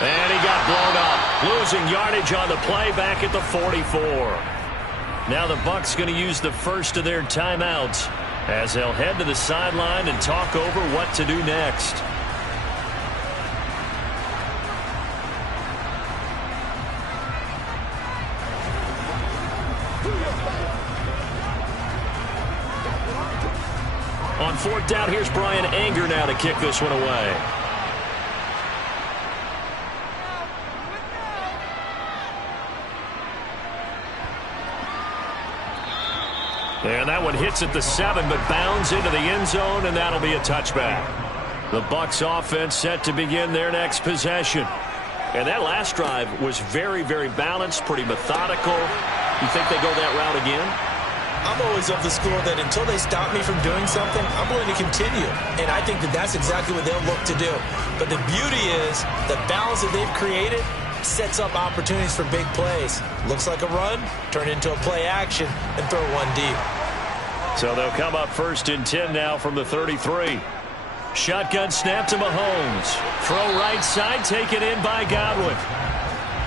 And he got blown up, losing yardage on the play back at the 44. Now the Bucs going to use the first of their timeouts as they'll head to the sideline and talk over what to do next. On 4th down, here's Brian Anger now to kick this one away. And that one hits at the 7, but bounds into the end zone, and that'll be a touchback. The Bucs offense set to begin their next possession. And that last drive was very, very balanced, pretty methodical. You think they go that route again? I'm always of the school that until they stop me from doing something, I'm going to continue. And I think that that's exactly what they'll look to do. But the beauty is the balance that they've created sets up opportunities for big plays. Looks like a run, turn into a play action, and throw one deep. So they'll come up 1st and 10 now from the 33. Shotgun snap to Mahomes. Throw right side, taken in by Godwin.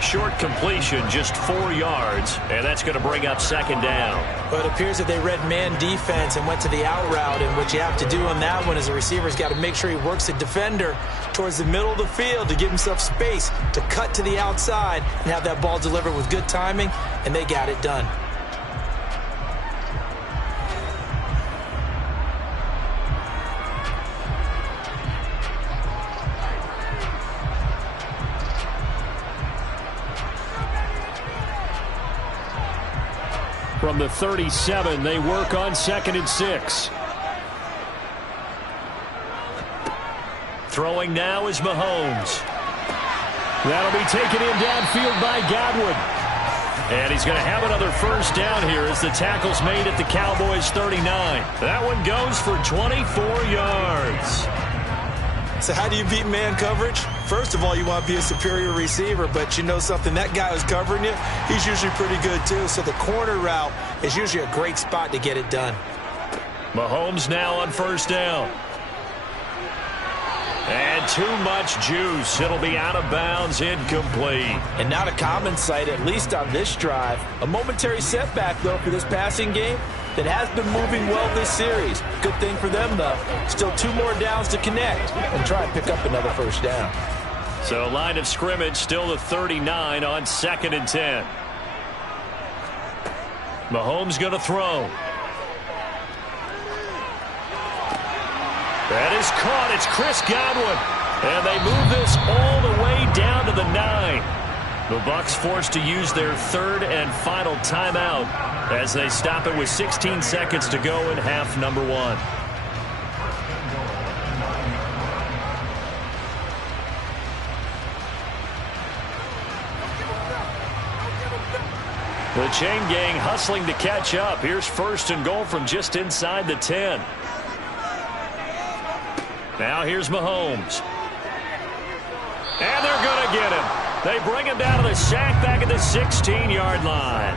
Short completion, just 4 yards, and that's going to bring up 2nd down. But it appears that they read man defense and went to the out route, and what you have to do on that one is the receiver's got to make sure he works the defender towards the middle of the field to give himself space to cut to the outside and have that ball delivered with good timing, and they got it done. From the 37, they work on 2nd and 6. Throwing now is Mahomes. That'll be taken in downfield by Godwin. And he's going to have another first down here as the tackle's made at the Cowboys' 39. That one goes for 24 yards. So how do you beat man coverage? First of all, you want to be a superior receiver, but you know something, that guy who's covering you, he's usually pretty good too. So the corner route is usually a great spot to get it done. Mahomes now on 1st down. And too much juice. It'll be out of bounds, incomplete. And not a common sight, at least on this drive. A momentary setback, though, for this passing game that has been moving well this series. Good thing for them, though. Still 2 more downs to connect and try and pick up another first down. So line of scrimmage still the 39 on 2nd and 10. Mahomes going to throw. That is caught. It's Chris Godwin. And they move this all the way down to the 9. The Bucs forced to use their 3rd and final timeout as they stop it with 16 seconds to go in half number 1. The chain gang hustling to catch up. Here's 1st and goal from just inside the 10. Now here's Mahomes. And they're going to get him. They bring him down to the sack back at the 16-yard line.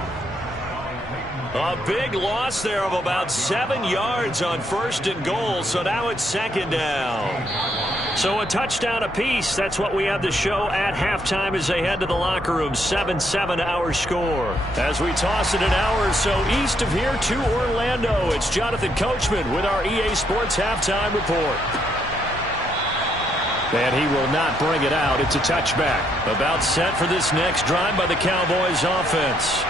A big loss there of about 7 yards on 1st and goal, so now it's 2nd down. So a touchdown apiece. That's what we have to show at halftime as they head to the locker room. 7-7 our score. As we toss it an hour or so east of here to Orlando, it's Jonathan Coachman with our EA Sports Halftime Report. And he will not bring it out. It's a touchback. About set for this next drive by the Cowboys offense.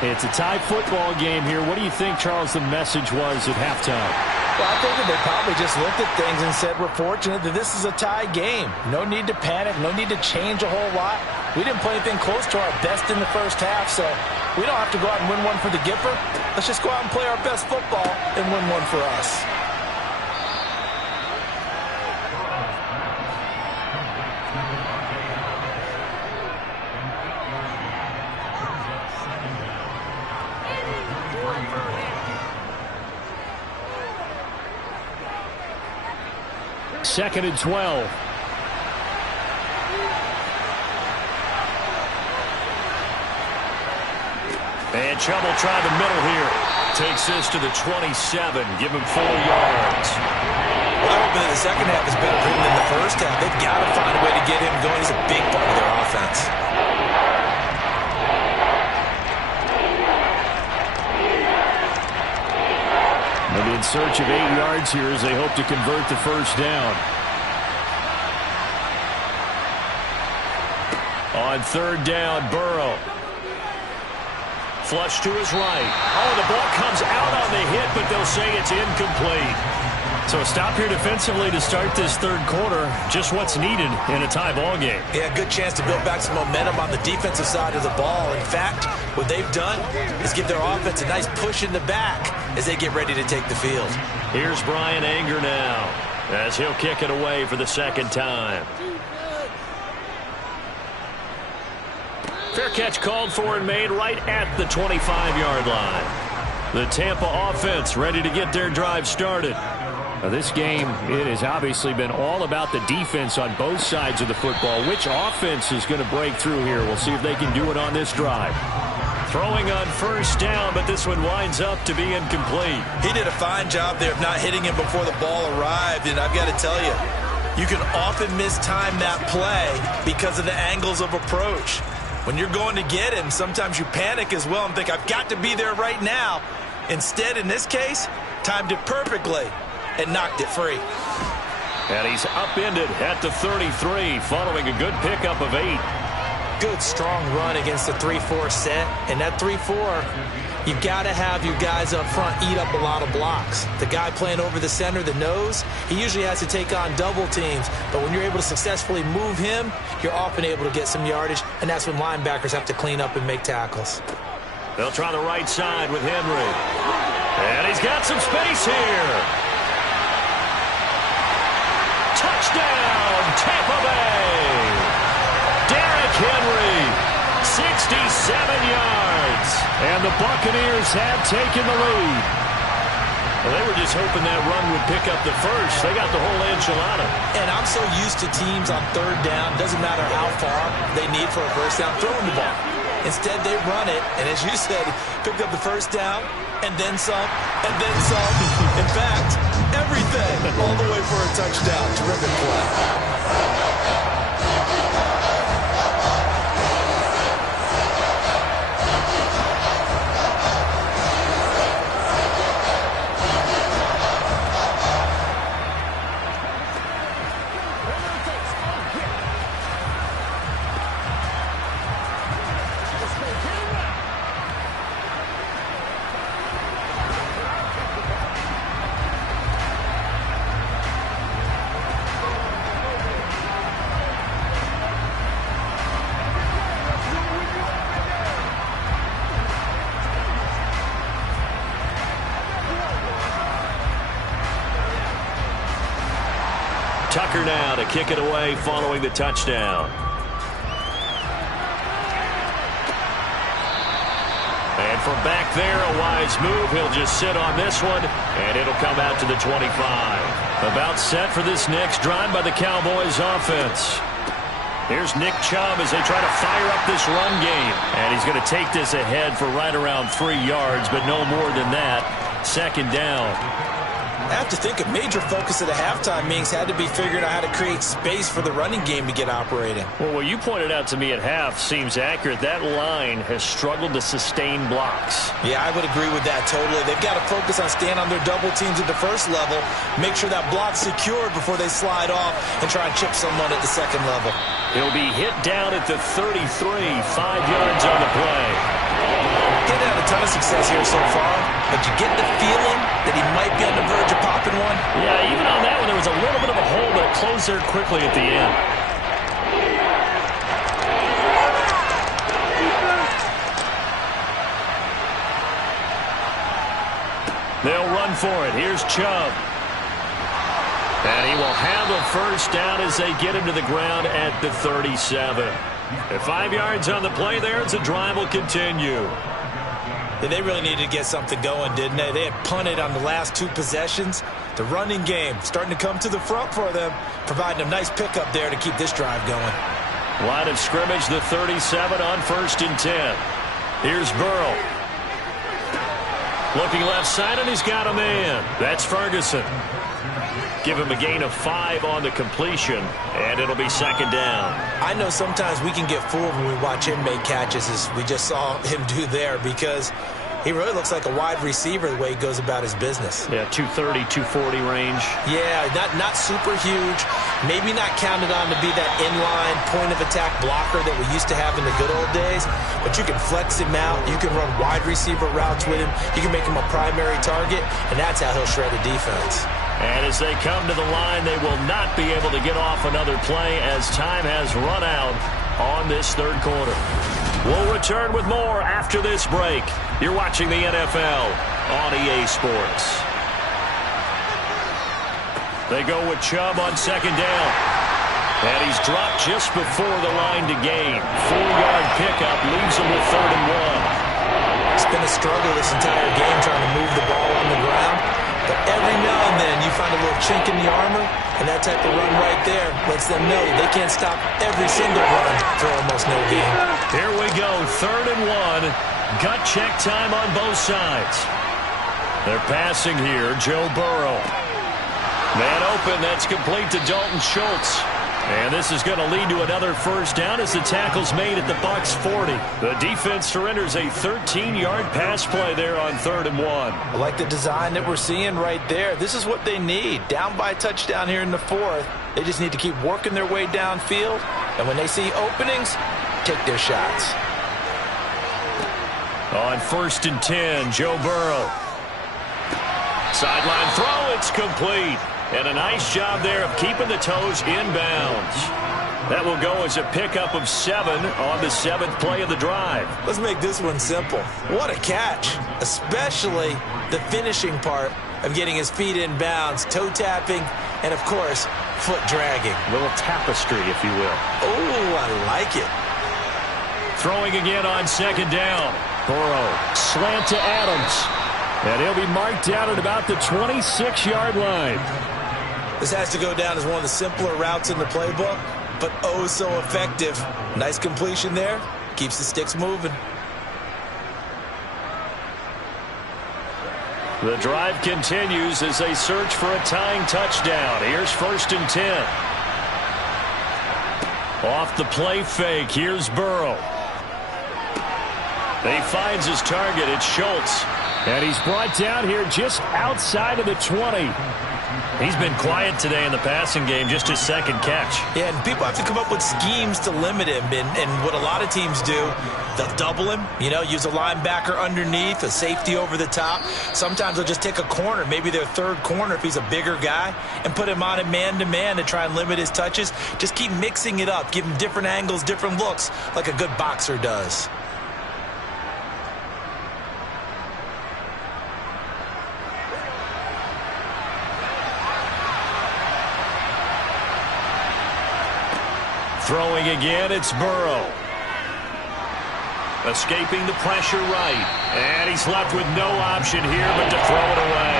It's a tie football game here. What do you think, Charles, the message was at halftime? Well, I think that they probably just looked at things and said, we're fortunate that this is a tie game. No need to panic. No need to change a whole lot. We didn't play anything close to our best in the first half, so we don't have to go out and win one for the Gipper. Let's just go out and play our best football and win one for us. Second and 12. And Chubb will try the middle here. Takes this to the 27. Give him 4 yards. Well, I hope that the second half is better for him than the first half. They've got to find a way to get him going. He's a big part of their offense. They'll be in search of 8 yards here as they hope to convert the first down. On 3rd down, Burrow. Flush to his right. Oh, the ball comes out on the hit, but they'll say it's incomplete. So a stop here defensively to start this 3rd quarter. Just what's needed in a tie ball game. Yeah, good chance to build back some momentum on the defensive side of the ball. In fact, what they've done is give their offense a nice push in the back as they get ready to take the field. Here's Brian Anger now as he'll kick it away for the 2nd time. Fair catch called for and made right at the 25-yard line. The Tampa offense ready to get their drive started. Now this game, it has obviously been all about the defense on both sides of the football. Which offense is going to break through here? We'll see if they can do it on this drive. Throwing on 1st down, but this one winds up to be incomplete. He did a fine job there of not hitting him before the ball arrived, and I've got to tell you, you can often mistime that play because of the angles of approach. When you're going to get him, sometimes you panic as well and think, I've got to be there right now. Instead, in this case, timed it perfectly and knocked it free. And he's upended at the 33 following a good pickup of 8. Good, strong run against the 3-4 set. And that 3-4, you've got to have your guys up front eat up a lot of blocks. The guy playing over the center, the nose, he usually has to take on double teams. But when you're able to successfully move him, you're often able to get some yardage, and that's when linebackers have to clean up and make tackles. They'll try the right side with Henry. And he's got some space here. Touchdown, Tampa Bay. Derrick Henry, 67 yards. And the Buccaneers have taken the lead. Well, they were just hoping that run would pick up the first. They got the whole enchilada. And I'm so used to teams on 3rd down, doesn't matter how far they need for a first down, throwing the ball. Instead, they run it, and as you said, picked up the first down, and then some, and then some. In fact, everything all the way for a touchdown. Terrific play. Tucker now to kick it away following the touchdown. And from back there, a wise move. He'll just sit on this one, and it'll come out to the 25. About set for this next drive by the Cowboys offense. Here's Nick Chubb as they try to fire up this run game. And he's going to take this ahead for right around 3 yards, but no more than that. Second down. I have to think a major focus of the halftime meetings had to be figuring out how to create space for the running game to get operating. Well, what you pointed out to me at half seems accurate. That line has struggled to sustain blocks. Yeah, I would agree with that totally. They've got to focus on staying on their double teams at the first level, make sure that block's secured before they slide off and try and chip someone at the second level. He'll be hit down at the 33, 5 yards on the play. Getting had a ton of success here so far, but you get the feeling that he might be on the verge of popping one. Yeah, even on that one, there was a little bit of a hole, but it closed there quickly at the end. They'll run for it. Here's Chubb. And he will have a first down as they get him to the ground at the 37. At 5 yards on the play there, the drive will continue. They really needed to get something going, didn't they? They had punted on the last 2 possessions. The running game starting to come to the front for them, providing a nice pickup there to keep this drive going. Line of scrimmage, the 37 on 1st and 10. Here's Burrow. Looking left side, and he's got a man. That's Ferguson. Give him a gain of 5 on the completion, and it'll be second down. I know sometimes we can get fooled when we watch him make catches, as we just saw him do there, because he really looks like a wide receiver the way he goes about his business. Yeah, 230, 240 range. Yeah, not super huge. Maybe not counted on to be that inline point-of-attack blocker that we used to have in the good old days, but you can flex him out. You can run wide receiver routes with him. You can make him a primary target, and that's how he'll shred a defense. And as they come to the line, they will not be able to get off another play as time has run out on this third quarter. We'll return with more after this break. You're watching the NFL on EA Sports. They go with Chubb on second down. And he's dropped just before the line to gain. 4-yard pickup leaves him with 3rd and 1. It's been a struggle this entire game trying to move the ball on the ground. But every now and then you find a little chink in the armor, and that type of run right there lets them know that they can't stop every single run for almost no gain. Here we go, 3rd and 1. Gut check time on both sides. They're passing here, Joe Burrow. Man open, that's complete to Dalton Schultz. And this is going to lead to another first down as the tackle's made at the Bucs 40. The defense surrenders a 13-yard pass play there on 3rd and 1. I like the design that we're seeing right there. This is what they need. Down by a touchdown here in the 4th. They just need to keep working their way downfield. And when they see openings, take their shots. On 1st and 10, Joe Burrow. Sideline throw, it's complete. And a nice job there of keeping the toes inbounds. That will go as a pickup of 7 on the 7th play of the drive. Let's make this one simple. What a catch, especially the finishing part of getting his feet in bounds, toe tapping, and, of course, foot dragging. A little tapestry, if you will. Oh, I like it. Throwing again on second down. Burrow, slant to Adams. And he'll be marked down at about the 26-yard line. This has to go down as one of the simpler routes in the playbook, but oh so effective. Nice completion there. Keeps the sticks moving. The drive continues as they search for a tying touchdown. Here's 1st and 10. Off the play fake, here's Burrow. He finds his target, it's Schultz. And he's brought down here just outside of the 20. He's been quiet today in the passing game, just his 2nd catch. Yeah, and people have to come up with schemes to limit him. And what a lot of teams do, they'll double him, use a linebacker underneath, a safety over the top. Sometimes they'll just take a corner, maybe their 3rd corner if he's a bigger guy, and put him on a man-to-man to try and limit his touches. Just keep mixing it up, give him different angles, different looks, like a good boxer does. Throwing again, it's Burrow. Escaping the pressure right. And he's left with no option here but to throw it away.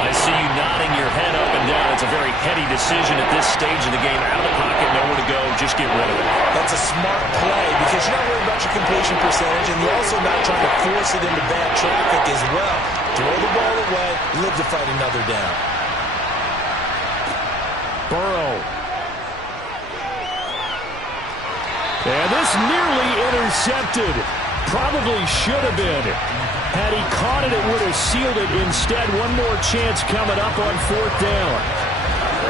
I see you nodding your head up and down. It's a very heady decision at this stage of the game. Out of the pocket, nowhere to go. Just get rid of it. that's a smart play because you're not worried about your completion percentage, and you're also not trying to force it into bad traffic as well. Throw the ball away, live to fight another down. Burrow. And this nearly intercepted. Probably should have been. Had he caught it, it would have sealed it. Instead, one more chance coming up on 4th down.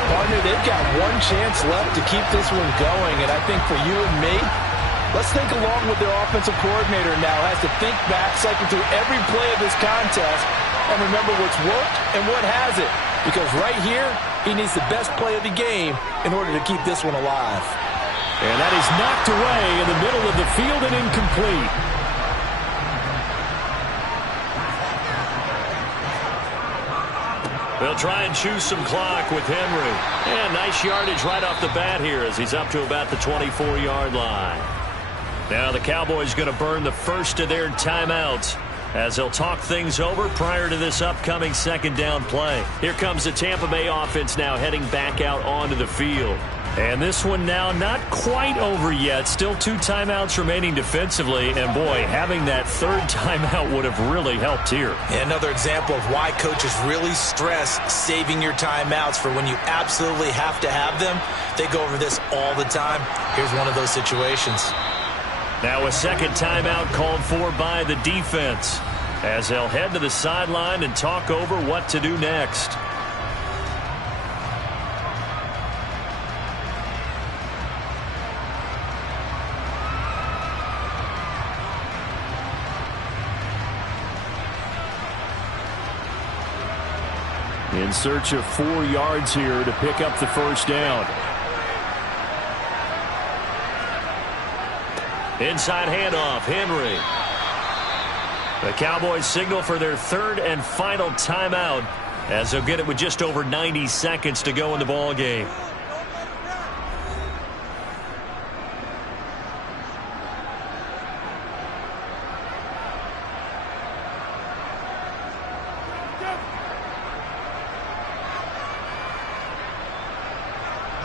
Partner, they've got one chance left to keep this one going, and I think for you and me, let's think along with their offensive coordinator now. Has to think back, cycle through every play of this contest, and remember what's worked and what hasn't. Because right here, he needs the best play of the game in order to keep this one alive. And that is knocked away in the middle of the field and incomplete. They'll try and choose some clock with Henry. And nice yardage right off the bat here as he's up to about the 24-yard line. Now the Cowboys going to burn the first of their timeouts as they'll talk things over prior to this upcoming 2nd down play. Here comes the Tampa Bay offense now heading back out onto the field. And this one now not quite over yet. Still 2 timeouts remaining defensively. And, boy, having that 3rd timeout would have really helped here. Yeah, another example of why coaches really stress saving your timeouts for when you absolutely have to have them. They go over this all the time. Here's one of those situations. Now a 2nd timeout called for by the defense as they'll head to the sideline and talk over what to do next. In search of 4 yards here to pick up the 1st down. Inside handoff, Henry. The Cowboys signal for their 3rd and final timeout as they'll get it with just over 90 seconds to go in the ball game.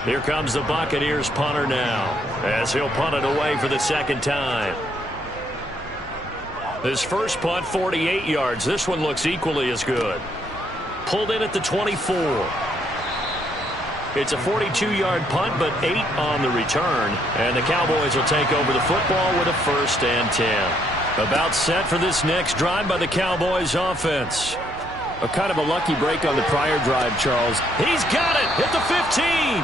Here comes the Buccaneers punter now as he'll punt it away for the 2nd time. This first punt, 48 yards. This one looks equally as good. Pulled in at the 24. It's a 42-yard punt, but 8 on the return. And the Cowboys will take over the football with a 1st and 10. About set for this next drive by the Cowboys offense. A kind of a lucky break on the prior drive, Charles. He's got it at the 15.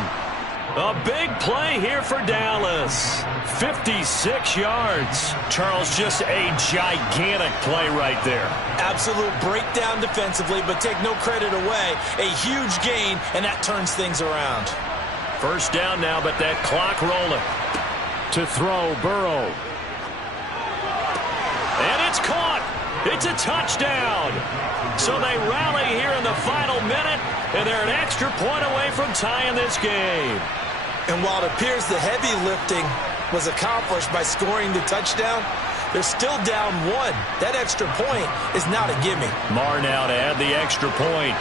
A big play here for Dallas. 56 yards. Charles, just a gigantic play right there. Absolute breakdown defensively, but take no credit away. A huge gain, and that turns things around. 1st down now, but that clock rolling. To throw, Burrow. And it's caught. It's a touchdown. So they rally here in the final minute, and they're an extra point away from tying this game. And while it appears the heavy lifting was accomplished by scoring the touchdown, they're still down 1. That extra point is not a gimme. Marr now to add the extra point.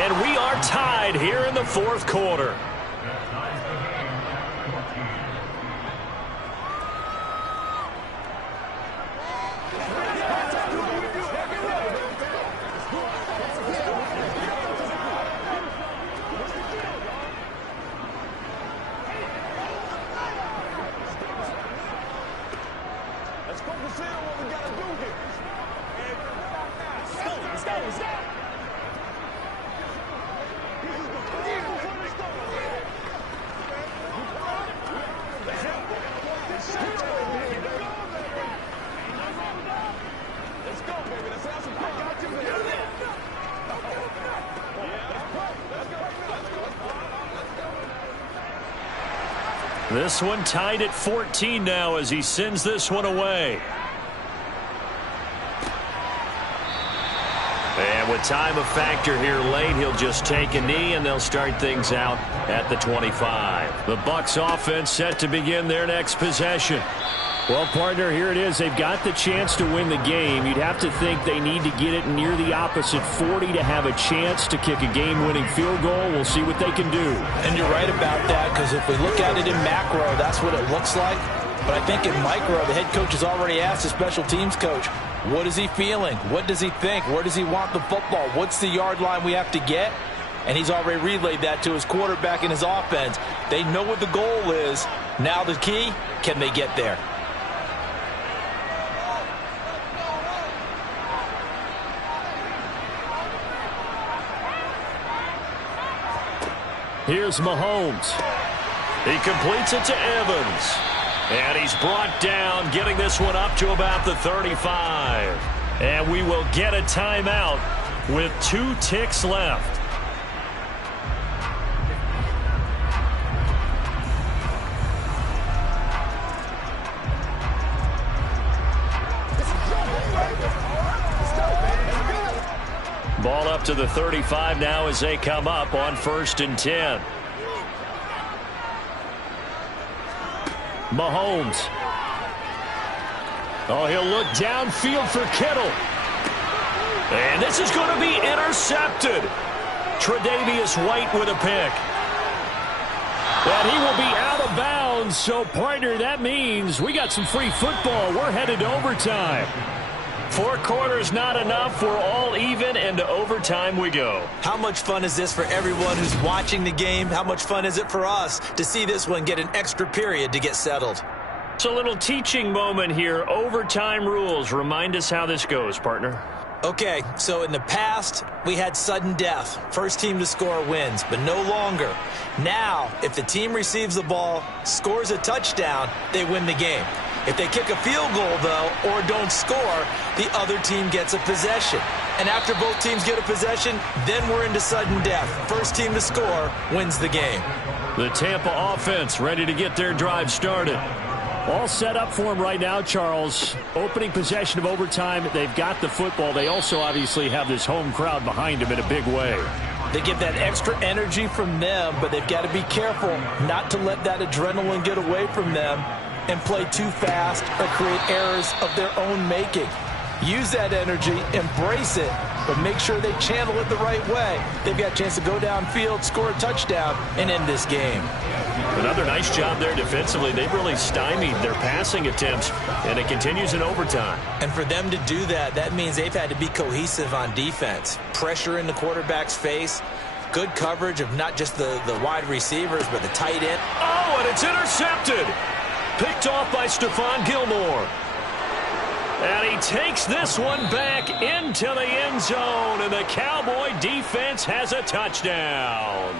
And we are tied here in the 4th quarter. This one tied at 14 now as he sends this one away. And with time a factor here late, he'll just take a knee and they'll start things out at the 25. The Bucs offense set to begin their next possession. Well, partner, here it is. They've got the chance to win the game. You'd have to think they need to get it near the opposite 40 to have a chance to kick a game-winning field goal. We'll see what they can do. And you're right about that, because if we look at it in macro, that's what it looks like. But I think in micro, the head coach has already asked the special teams coach, what is he feeling? What does he think? Where does he want the football? What's the yard line we have to get? And he's already relayed that to his quarterback and his offense. They know what the goal is. Now the key, can they get there? Here's Mahomes. He completes it to Evans. And he's brought down, getting this one up to about the 35. And we will get a timeout with 2 ticks left. Ball up to the 35 now as they come up on 1st and 10. Mahomes. Oh, he'll look downfield for Kittle. And this is going to be intercepted. Tre'Davious White with a pick. And he will be out of bounds. So, partner, that means we got some free football. We're headed to overtime. 4 quarters not enough. We're all even, and to overtime we go. How much fun is this for everyone who's watching the game? How much fun is it for us to see this one get an extra period to get settled? It's a little teaching moment here. Overtime rules. Remind us how this goes, partner. Okay, so in the past, we had sudden death. First team to score wins, but no longer. Now, if the team receives the ball, scores a touchdown, they win the game. If they kick a field goal, though, or don't score, the other team gets a possession. And after both teams get a possession, then we're into sudden death. First team to score wins the game. The Tampa offense ready to get their drive started. All set up for them right now, Charles. Opening possession of overtime. They've got the football. They also obviously have this home crowd behind them in a big way. They get that extra energy from them, but they've got to be careful not to let that adrenaline get away from them and play too fast or create errors of their own making. Use that energy, embrace it, but make sure they channel it the right way. They've got a chance to go downfield, score a touchdown, and end this game. Another nice job there defensively. They've really stymied their passing attempts, and it continues in overtime. And for them to do that, that means they've had to be cohesive on defense. Pressure in the quarterback's face, good coverage of not just the wide receivers, but the tight end. Oh, and it's intercepted. Picked off by Stephon Gilmore. And he takes this one back into the end zone, and the Cowboy defense has a touchdown.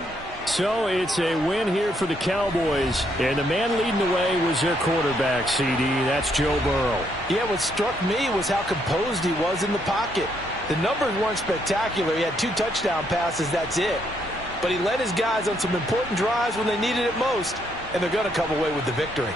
So it's a win here for the Cowboys, and the man leading the way was their quarterback, CD. That's Joe Burrow. Yeah, what struck me was how composed he was in the pocket. The numbers weren't spectacular. He had 2 touchdown passes, that's it. But he led his guys on some important drives when they needed it most, and they're going to come away with the victory.